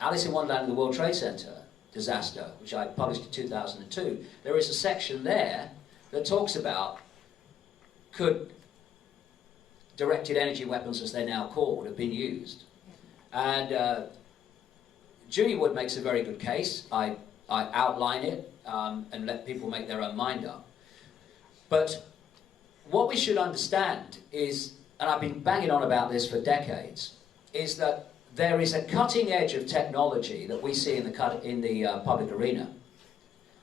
Alice in Wonderland and the World Trade Center disaster, which I published in 2002, there is a section there that talks about, could directed energy weapons, as they're now called, have been used. And Judy Wood makes a very good case. I outline it and let people make their own mind up. But what we should understand is, and I've been banging on about this for decades, is that there is a cutting edge of technology that we see in the public arena.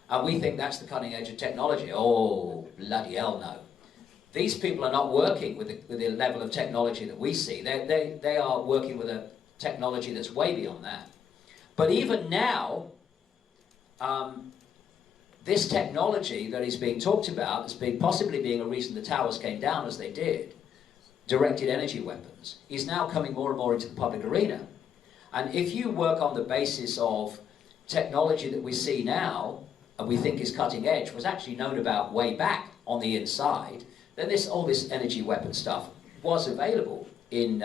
And we think that's the cutting edge of technology. Oh, bloody hell no. These people are not working with the level of technology that we see. They are working with a technology that's way beyond that. But even now, this technology that is being talked about as possibly being a reason the towers came down as they did, directed energy weapons, is now coming more and more into the public arena. And if you work on the basis of technology that we see now, and we think is cutting edge, was actually known about way back on the inside, then all this energy weapon stuff was available in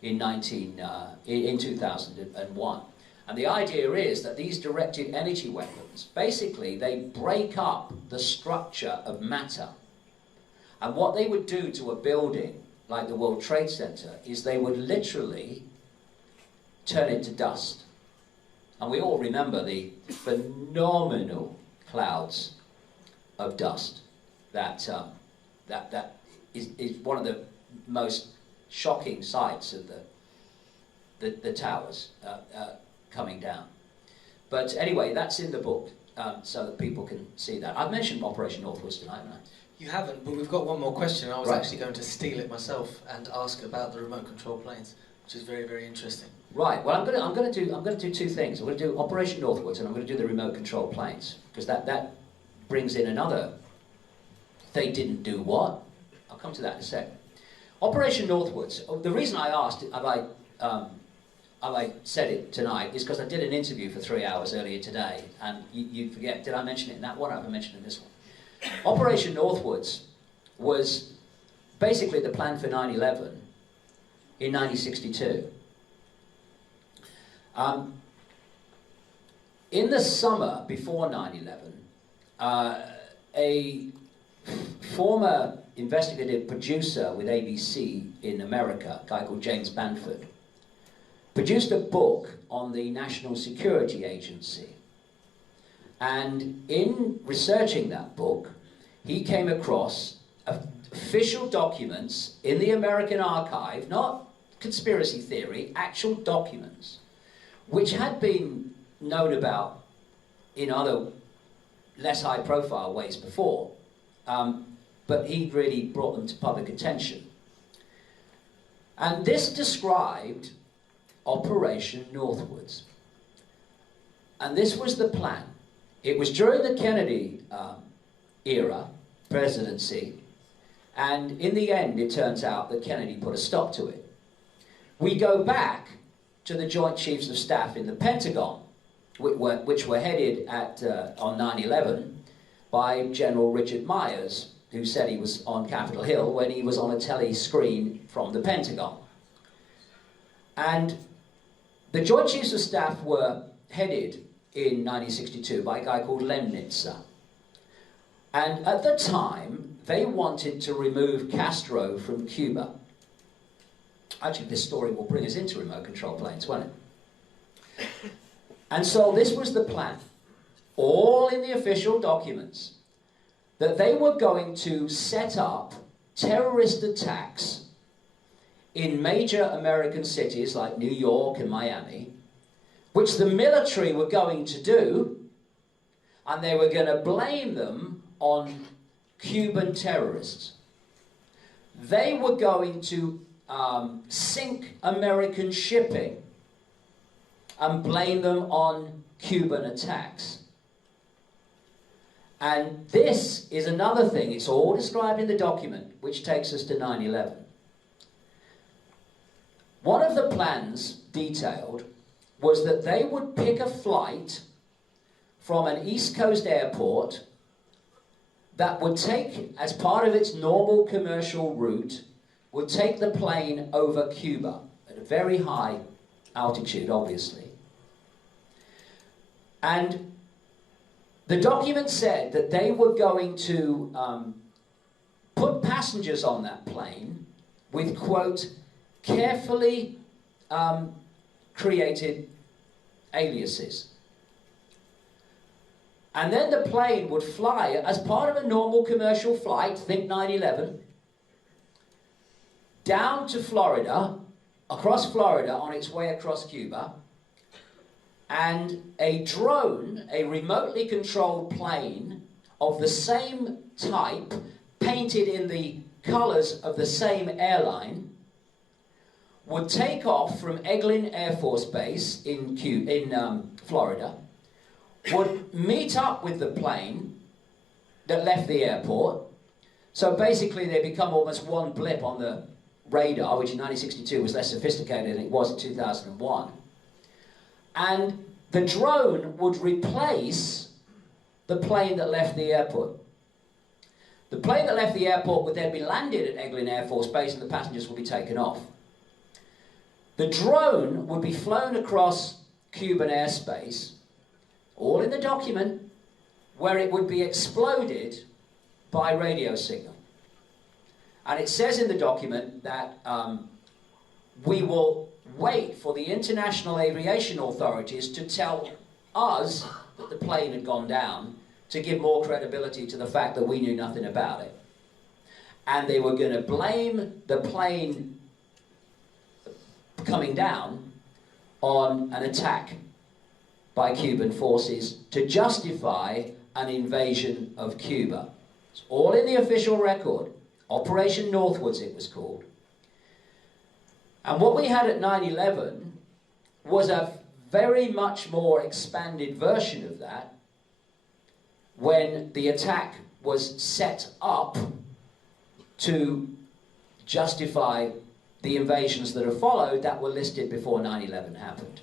2001. And the idea is that these directed energy weapons, basically, they break up the structure of matter. And what they would do to a building like the World Trade Center is they would literally turn it to dust. And we all remember the phenomenal clouds of dust that is one of the most shocking sights of the towers coming down. But anyway, that's in the book, so that people can see that. I've mentioned Operation Northwoods tonight, haven't I? You haven't, but we've got one more question. I was actually going to steal it myself and ask about the remote control planes, which is very, very interesting. Right. Well, I'm going to do two things. I'm going to do Operation Northwoods, and I'm going to do the remote control planes, because that brings in another. They didn't do what? I'll come to that in a second. Operation Northwoods, the reason I asked, have I said it tonight, is because I did an interview for 3 hours earlier today, and you forget, did I mention it in that one, or have I mentioned it in this one? Operation Northwoods was basically the plan for 9/11 in 1962. In the summer before 9/11, a former investigative producer with ABC in America, a guy called James Banford, produced a book on the National Security Agency. And in researching that book, he came across official documents in the American archive, not conspiracy theory, actual documents, which had been known about in other less high-profile ways before, but he really brought them to public attention. And this described Operation Northwoods. And this was the plan. It was during the Kennedy era, presidency, and in the end it turns out that Kennedy put a stop to it. We go back to the Joint Chiefs of Staff in the Pentagon, which were headed at, on 9/11 by General Richard Myers, who said he was on Capitol Hill when he was on a telly screen from the Pentagon. And the Joint Chiefs of Staff were headed in 1962 by a guy called Lemnitzer. And at the time, they wanted to remove Castro from Cuba. Actually, this story will bring us into remote control planes, won't it? And so this was the plan, all in the official documents, that they were going to set up terrorist attacks in major American cities like New York and Miami, which the military were going to do, and they were going to blame them on Cuban terrorists. They were going to sink American shipping and blame them on Cuban attacks. And this is another thing, it's all described in the document, which takes us to 9/11. One of the plans detailed was that they would pick a flight from an East Coast airport that would take, as part of its normal commercial route, would take the plane over Cuba at a very high altitude, obviously. And the document said that they were going to put passengers on that plane with, quote, carefully created aliases. And then the plane would fly as part of a normal commercial flight, think 9/11, down to Florida, across Florida on its way across Cuba, and a drone, a remotely controlled plane of the same type, painted in the colors of the same airline, would take off from Eglin Air Force Base in Florida, would meet up with the plane that left the airport. So basically they become almost one blip on the radar, which in 1962 was less sophisticated than it was in 2001. And the drone would replace the plane that left the airport. The plane that left the airport would then be landed at Eglin Air Force Base and the passengers would be taken off. The drone would be flown across Cuban airspace, all in the document, where it would be exploded by radio signal. And it says in the document that we will wait for the international aviation authorities to tell us that the plane had gone down to give more credibility to the fact that we knew nothing about it. And they were going to blame the plane coming down on an attack by Cuban forces to justify an invasion of Cuba. It's all in the official record. Operation Northwoods it was called. And what we had at 9/11 was a very much more expanded version of that, when the attack was set up to justify the invasions that have followed that were listed before 9/11 happened.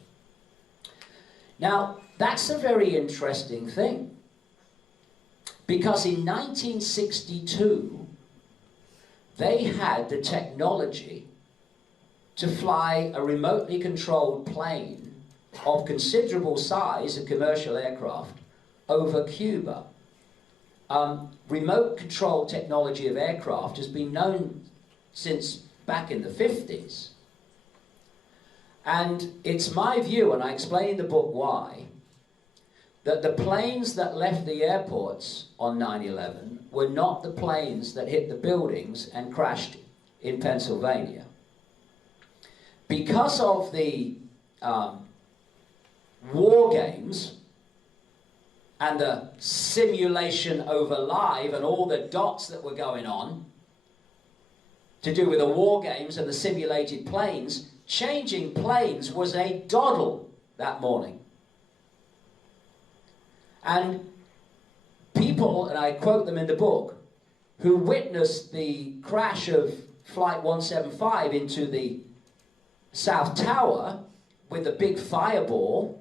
Now, that's a very interesting thing, because in 1962, they had the technology to fly a remotely controlled plane of considerable size, a commercial aircraft, over Cuba. Remote control technology of aircraft has been known since back in the 50s. And it's my view, and I explain in the book why, that the planes that left the airports on 9/11 were not the planes that hit the buildings and crashed in Pennsylvania. Because of the war games and the simulation over live and all the dots that were going on to do with the war games and the simulated planes, changing planes was a doddle that morning. And people, and I quote them in the book, who witnessed the crash of Flight 175 into the South Tower with the big fireball,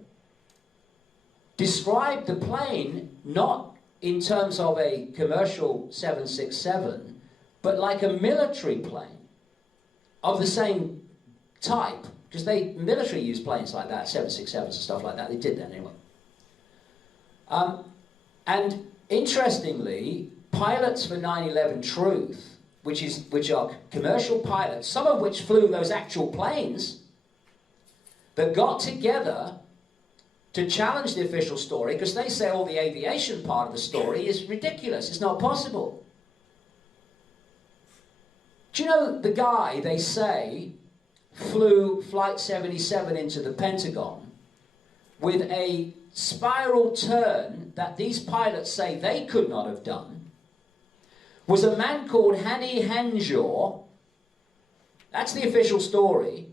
described the plane not in terms of a commercial 767, but like a military plane of the same type, because military use planes like that, 767s and stuff like that. They did that anyway. And interestingly, pilots for 9/11 Truth, which are commercial pilots, some of which flew those actual planes, that got together to challenge the official story, because they say all the aviation part of the story is ridiculous, it's not possible. Do you know the guy, they say, flew Flight 77 into the Pentagon with a spiral turn that these pilots say they could not have done, was a man called Hani Hanjour. That's the official story.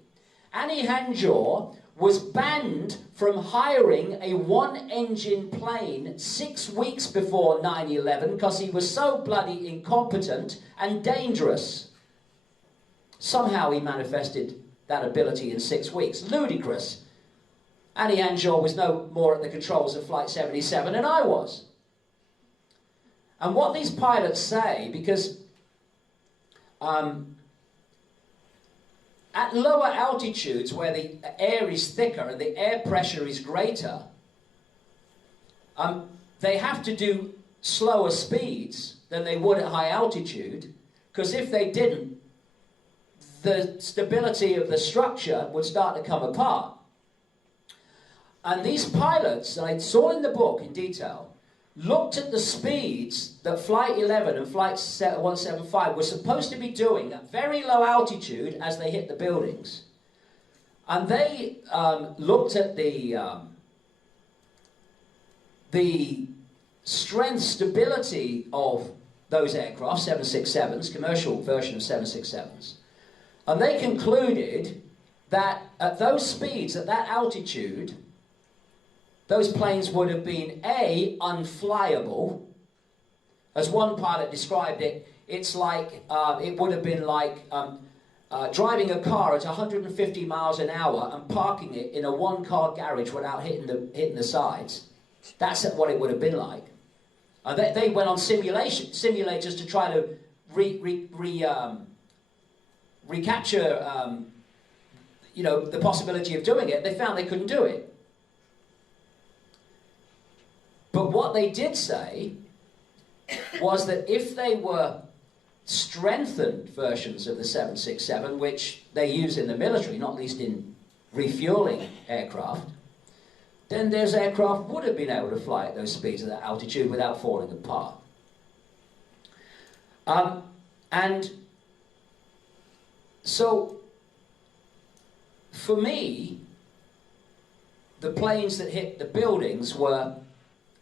Hani Hanjour was banned from hiring a one-engine plane 6 weeks before 9/11 because he was so bloody incompetent and dangerous. Somehow he manifested that ability in 6 weeks. Ludicrous. Hani Hanjour was no more at the controls of Flight 77 than I was. And what these pilots say, because at lower altitudes where the air is thicker and the air pressure is greater, they have to do slower speeds than they would at high altitude, because if they didn't, the stability of the structure would start to come apart. And these pilots, and I saw in the book in detail, looked at the speeds that Flight 11 and Flight 175 were supposed to be doing at very low altitude as they hit the buildings. And they looked at the strength stability of those aircraft, 767s, commercial version of 767s. And they concluded that at those speeds, at that altitude, those planes would have been A, unflyable. As one pilot described it, it's like, it would have been like driving a car at 150 miles an hour and parking it in a one-car garage without hitting the sides. That's what it would have been like. They went on simulators to try to recapture the possibility of doing it. They found they couldn't do it. But what they did say was that if they were strengthened versions of the 767, which they use in the military, not least in refueling aircraft, then those aircraft would have been able to fly at those speeds at that altitude without falling apart. And so, for me, the planes that hit the buildings were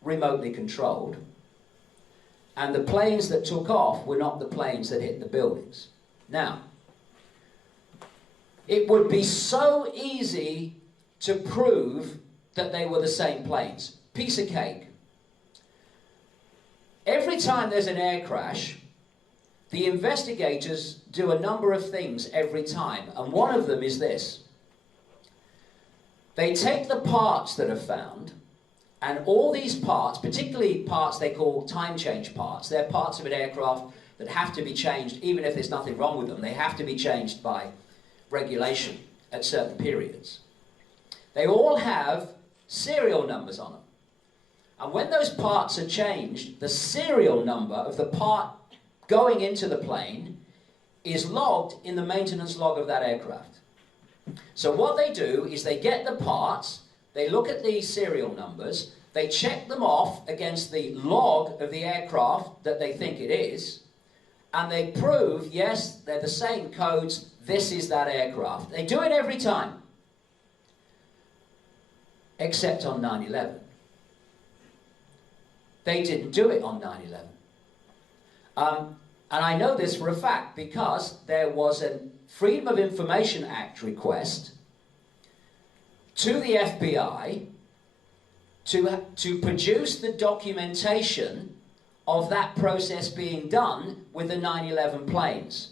remotely controlled, and the planes that took off were not the planes that hit the buildings. Now, it would be so easy to prove that they were the same planes. Piece of cake. Every time there's an air crash, the investigators do a number of things every time, and one of them is this. They take the parts that are found, and all these parts, particularly parts they call time change parts, they're parts of an aircraft that have to be changed, even if there's nothing wrong with them, they have to be changed by regulation at certain periods. They all have serial numbers on them. And when those parts are changed, the serial number of the part going into the plane is logged in the maintenance log of that aircraft. So what they do is they get the parts, they look at the serial numbers, they check them off against the log of the aircraft that they think it is, and they prove, yes, they're the same codes, this is that aircraft. They do it every time, except on 9/11. They didn't do it on 9/11. And I know this for a fact because there was a Freedom of Information Act request to the FBI to produce the documentation of that process being done with the 9/11 planes.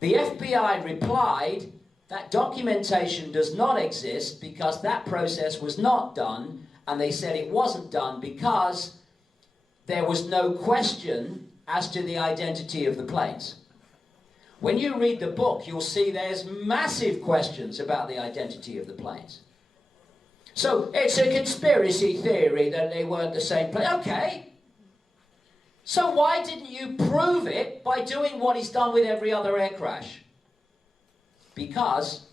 The FBI replied that documentation does not exist because that process was not done, and they said it wasn't done because there was no question as to the identity of the planes. When you read the book, you'll see there's massive questions about the identity of the planes. So it's a conspiracy theory that they weren't the same plane. Okay. So why didn't you prove it by doing what he's done with every other air crash? Because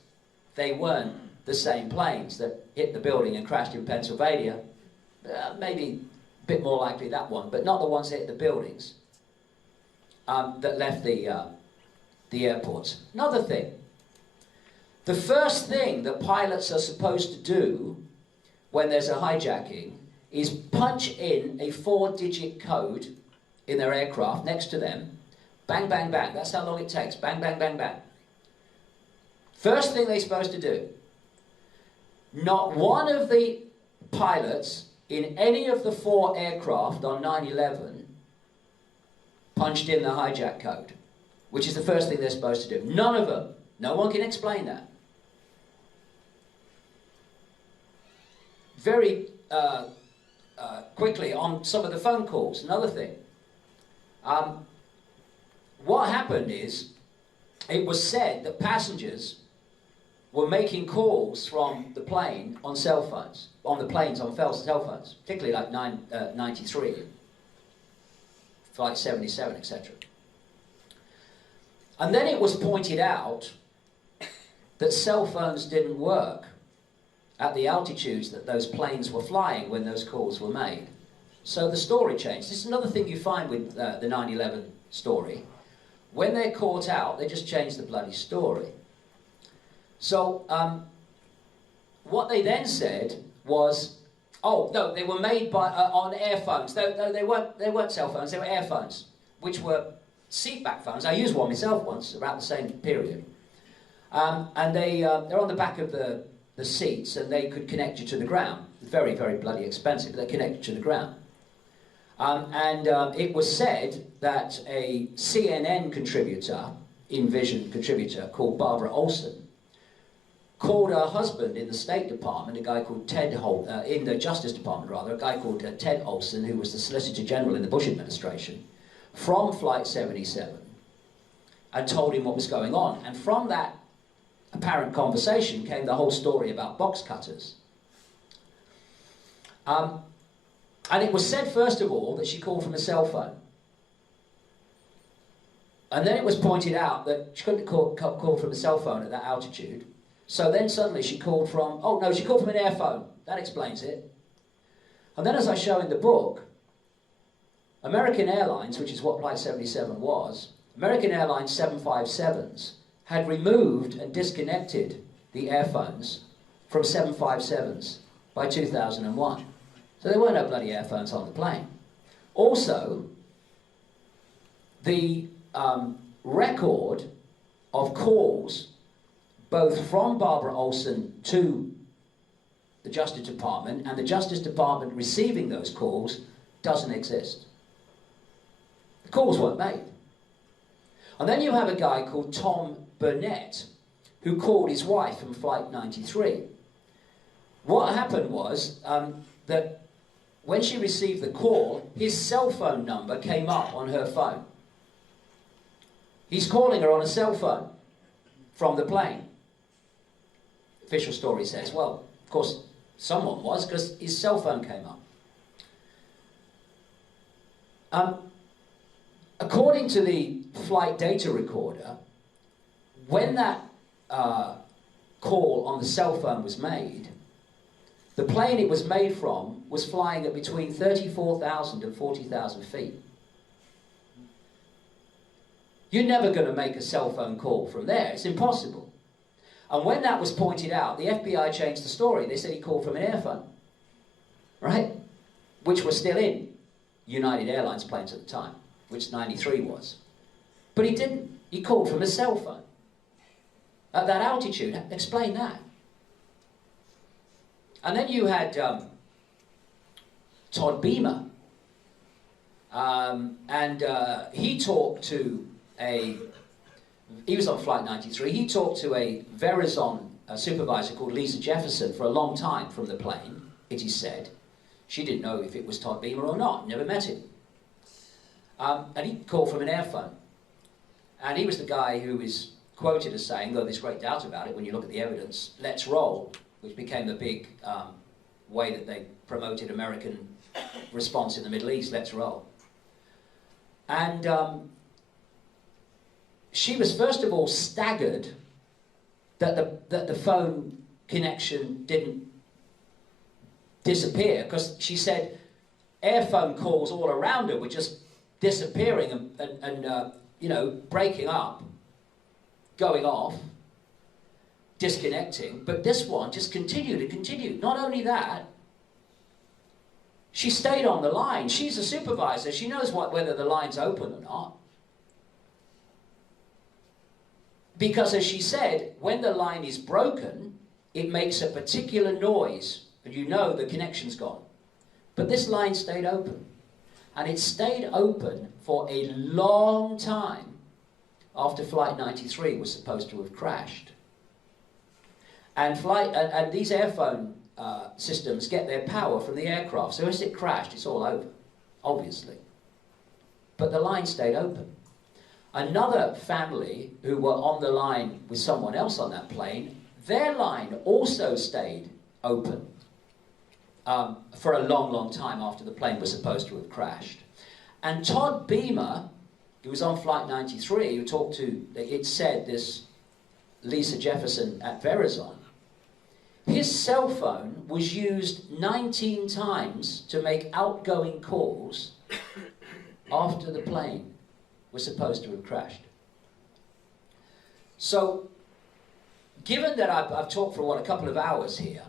they weren't the same planes that hit the building and crashed in Pennsylvania. Maybe a bit more likely that one, but not the ones that hit the buildings that left the airports. Another thing. The first thing that pilots are supposed to do when there's a hijacking is punch in a 4-digit code in their aircraft next to them. Bang, bang, bang. That's how long it takes. Bang, bang, bang, bang. First thing they're supposed to do. Not one of the pilots in any of the 4 aircraft on 9/11 punched in the hijack code, which is the first thing they're supposed to do. None of them. No one can explain that. Very quickly on some of the phone calls, another thing. What happened is, it was said that passengers were making calls from the plane on cell phones, on the planes on cell phones, particularly like 93, Flight 77, etc. And then it was pointed out that cell phones didn't work at the altitudes that those planes were flying when those calls were made. So the story changed. This is another thing you find with the 9/11 story. When they're caught out, they just change the bloody story. So what they then said was, oh no, they were made by on airphones. They weren't cell phones. They were airphones, which were seatback phones. I used one myself once, about the same period. And they're on the back of the seats, and they could connect you to the ground. Very, very bloody expensive, but they connect you to the ground. It was said that a CNN contributor, In Vision contributor, called Barbara Olson, called her husband in the State Department, a guy called Ted in the Justice Department rather, a guy called Ted Olson, who was the Solicitor General in the Bush administration, from Flight 77, and told him what was going on. And from that apparent conversation came the whole story about box cutters. And it was said, first of all, that she called from a cell phone. And then it was pointed out that she couldn't call from a cell phone at that altitude. So then suddenly she called from, oh no, she called from an airphone. That explains it. And then, as I show in the book, American Airlines, which is what Flight 77 was, American Airlines 757s had removed and disconnected the airphones from 757s by 2001. So there were no bloody airphones on the plane. Also, the record of calls, both from Barbara Olson to the Justice Department and the Justice Department receiving those calls, doesn't exist. The calls weren't made. And then you have a guy called Tom Burnett, who called his wife from Flight 93. What happened was that when she received the call, his cell phone number came up on her phone. He's calling her on a cell phone from the plane. Official story says, well, of course, someone was, because his cell phone came up. According to the flight data recorder, when that call on the cell phone was made, the plane it was made from was flying at between 34,000 and 40,000 feet. You're never going to make a cell phone call from there. It's impossible. And when that was pointed out, the FBI changed the story. They said he called from an airphone, right? Which was still in United Airlines planes at the time, which 93 was. But he didn't. He called from a cell phone. At that altitude. Explain that. And then you had Todd Beamer. He talked to he was on Flight 93, he talked to a Verizon supervisor called Lisa Jefferson for a long time from the plane, it is said. She didn't know if it was Todd Beamer or not, never met him. And he called from an airphone. And he was the guy who is quoted as saying, though there's great doubt about it when you look at the evidence, "Let's roll," which became the big way that they promoted American response in the Middle East, "Let's roll." And she was first of all staggered that the phone connection didn't disappear, because she said airphone calls all around her were just disappearing and you know, breaking up, going off, disconnecting, but this one just continued and continued. Not only that, she stayed on the line. She's a supervisor. She knows whether the line's open or not. Because as she said, when the line is broken, it makes a particular noise, and you know the connection's gone. But this line stayed open. And it stayed open for a long time after Flight 93 was supposed to have crashed. And these airphone systems get their power from the aircraft. So as it crashed, it's all over, obviously. But the line stayed open. Another family who were on the line with someone else on that plane, their line also stayed open for a long, long time after the plane was supposed to have crashed. And Todd Beamer, who was on Flight 93, who talked to, it said, this Lisa Jefferson at Verizon, his cell phone was used 19 times to make outgoing calls after the plane was supposed to have crashed. So, given that I've talked for, a couple of hours here,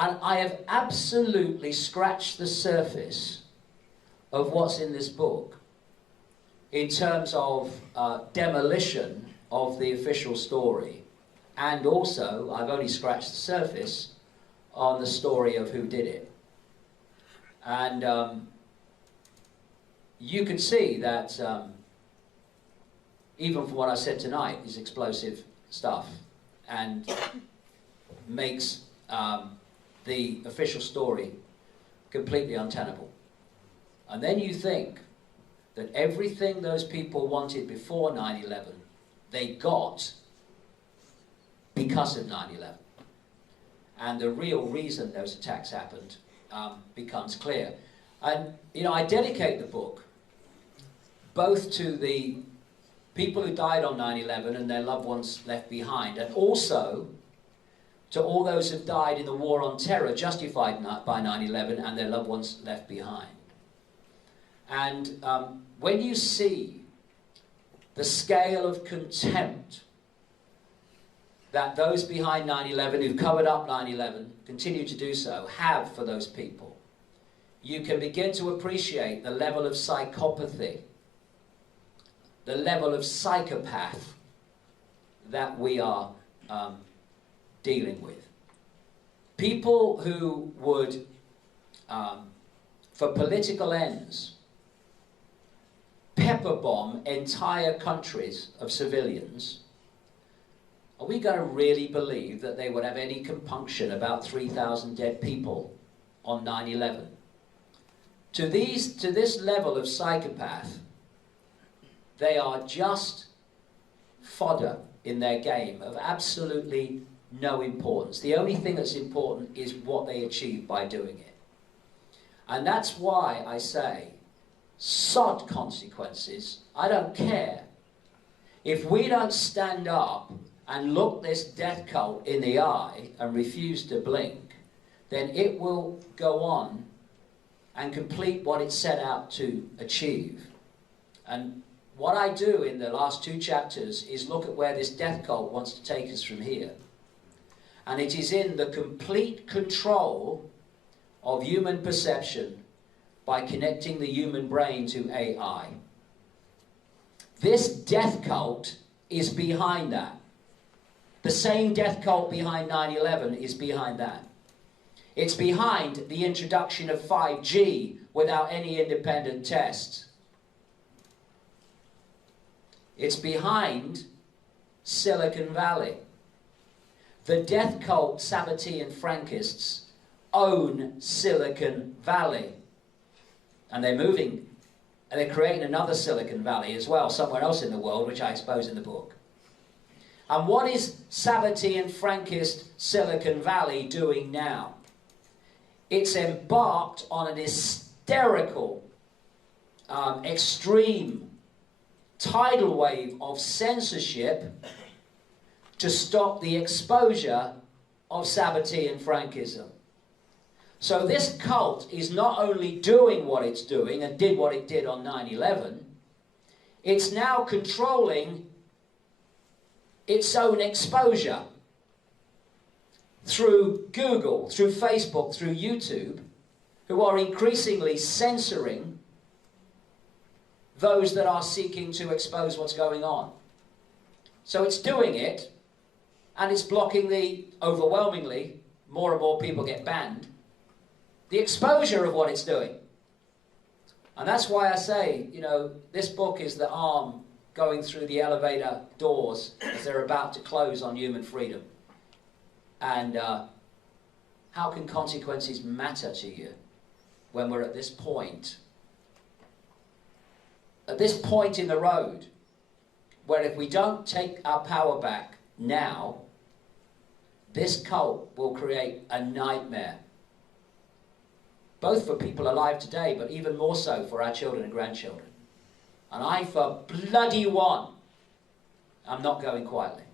and I have absolutely scratched the surface of what's in this book in terms of demolition of the official story, and also I've only scratched the surface on the story of who did it. And you can see that even from what I said tonight is explosive stuff and makes the official story completely untenable. And then you think that everything those people wanted before 9/11, they got because of 9/11. And the real reason those attacks happened becomes clear. And, you know, I dedicate the book both to the people who died on 9/11 and their loved ones left behind, and also to all those who've died in the war on terror justified by 9/11 and their loved ones left behind. And when you see the scale of contempt that those behind 9/11 who've covered up 9/11, continue to do so, have for those people, you can begin to appreciate the level of psychopathy, the level of psychopath that we are dealing with. People who would, for political ends, pepper bomb entire countries of civilians, are we going to really believe that they would have any compunction about 3,000 dead people on 9/11? To this level of psychopath, they are just fodder in their game of absolutely no importance. The only thing that's important is what they achieve by doing it. And that's why I say, sod consequences, I don't care. If we don't stand up and look this death cult in the eye and refuse to blink, then it will go on and complete what it set out to achieve. And what I do in the last 2 chapters is look at where this death cult wants to take us from here. And it is in the complete control of human perception by connecting the human brain to AI. This death cult is behind that. The same death cult behind 9/11 is behind that. It's behind the introduction of 5G without any independent tests. It's behind Silicon Valley. The death cult Sabbatean Frankists own Silicon Valley. And they're moving, and they're creating another Silicon Valley as well, somewhere else in the world, which I expose in the book. And what is Sabbatean Frankist Silicon Valley doing now? It's embarked on an hysterical, extreme tidal wave of censorship to stop the exposure of Sabbatean Frankism. So this cult is not only doing what it's doing and did what it did on 9/11, it's now controlling its own exposure through Google, through Facebook, through YouTube, who are increasingly censoring those that are seeking to expose what's going on. So it's doing it, and it's blocking overwhelmingly, more and more people get banned, the exposure of what it's doing. And that's why I say, this book is the arm going through the elevator doors as they're about to close on human freedom. And how can consequences matter to you when we're at this point? At this point in the road, where if we don't take our power back now, this cult will create a nightmare. Both for people alive today, but even more so for our children and grandchildren. And I, for bloody one, I'm not going quietly.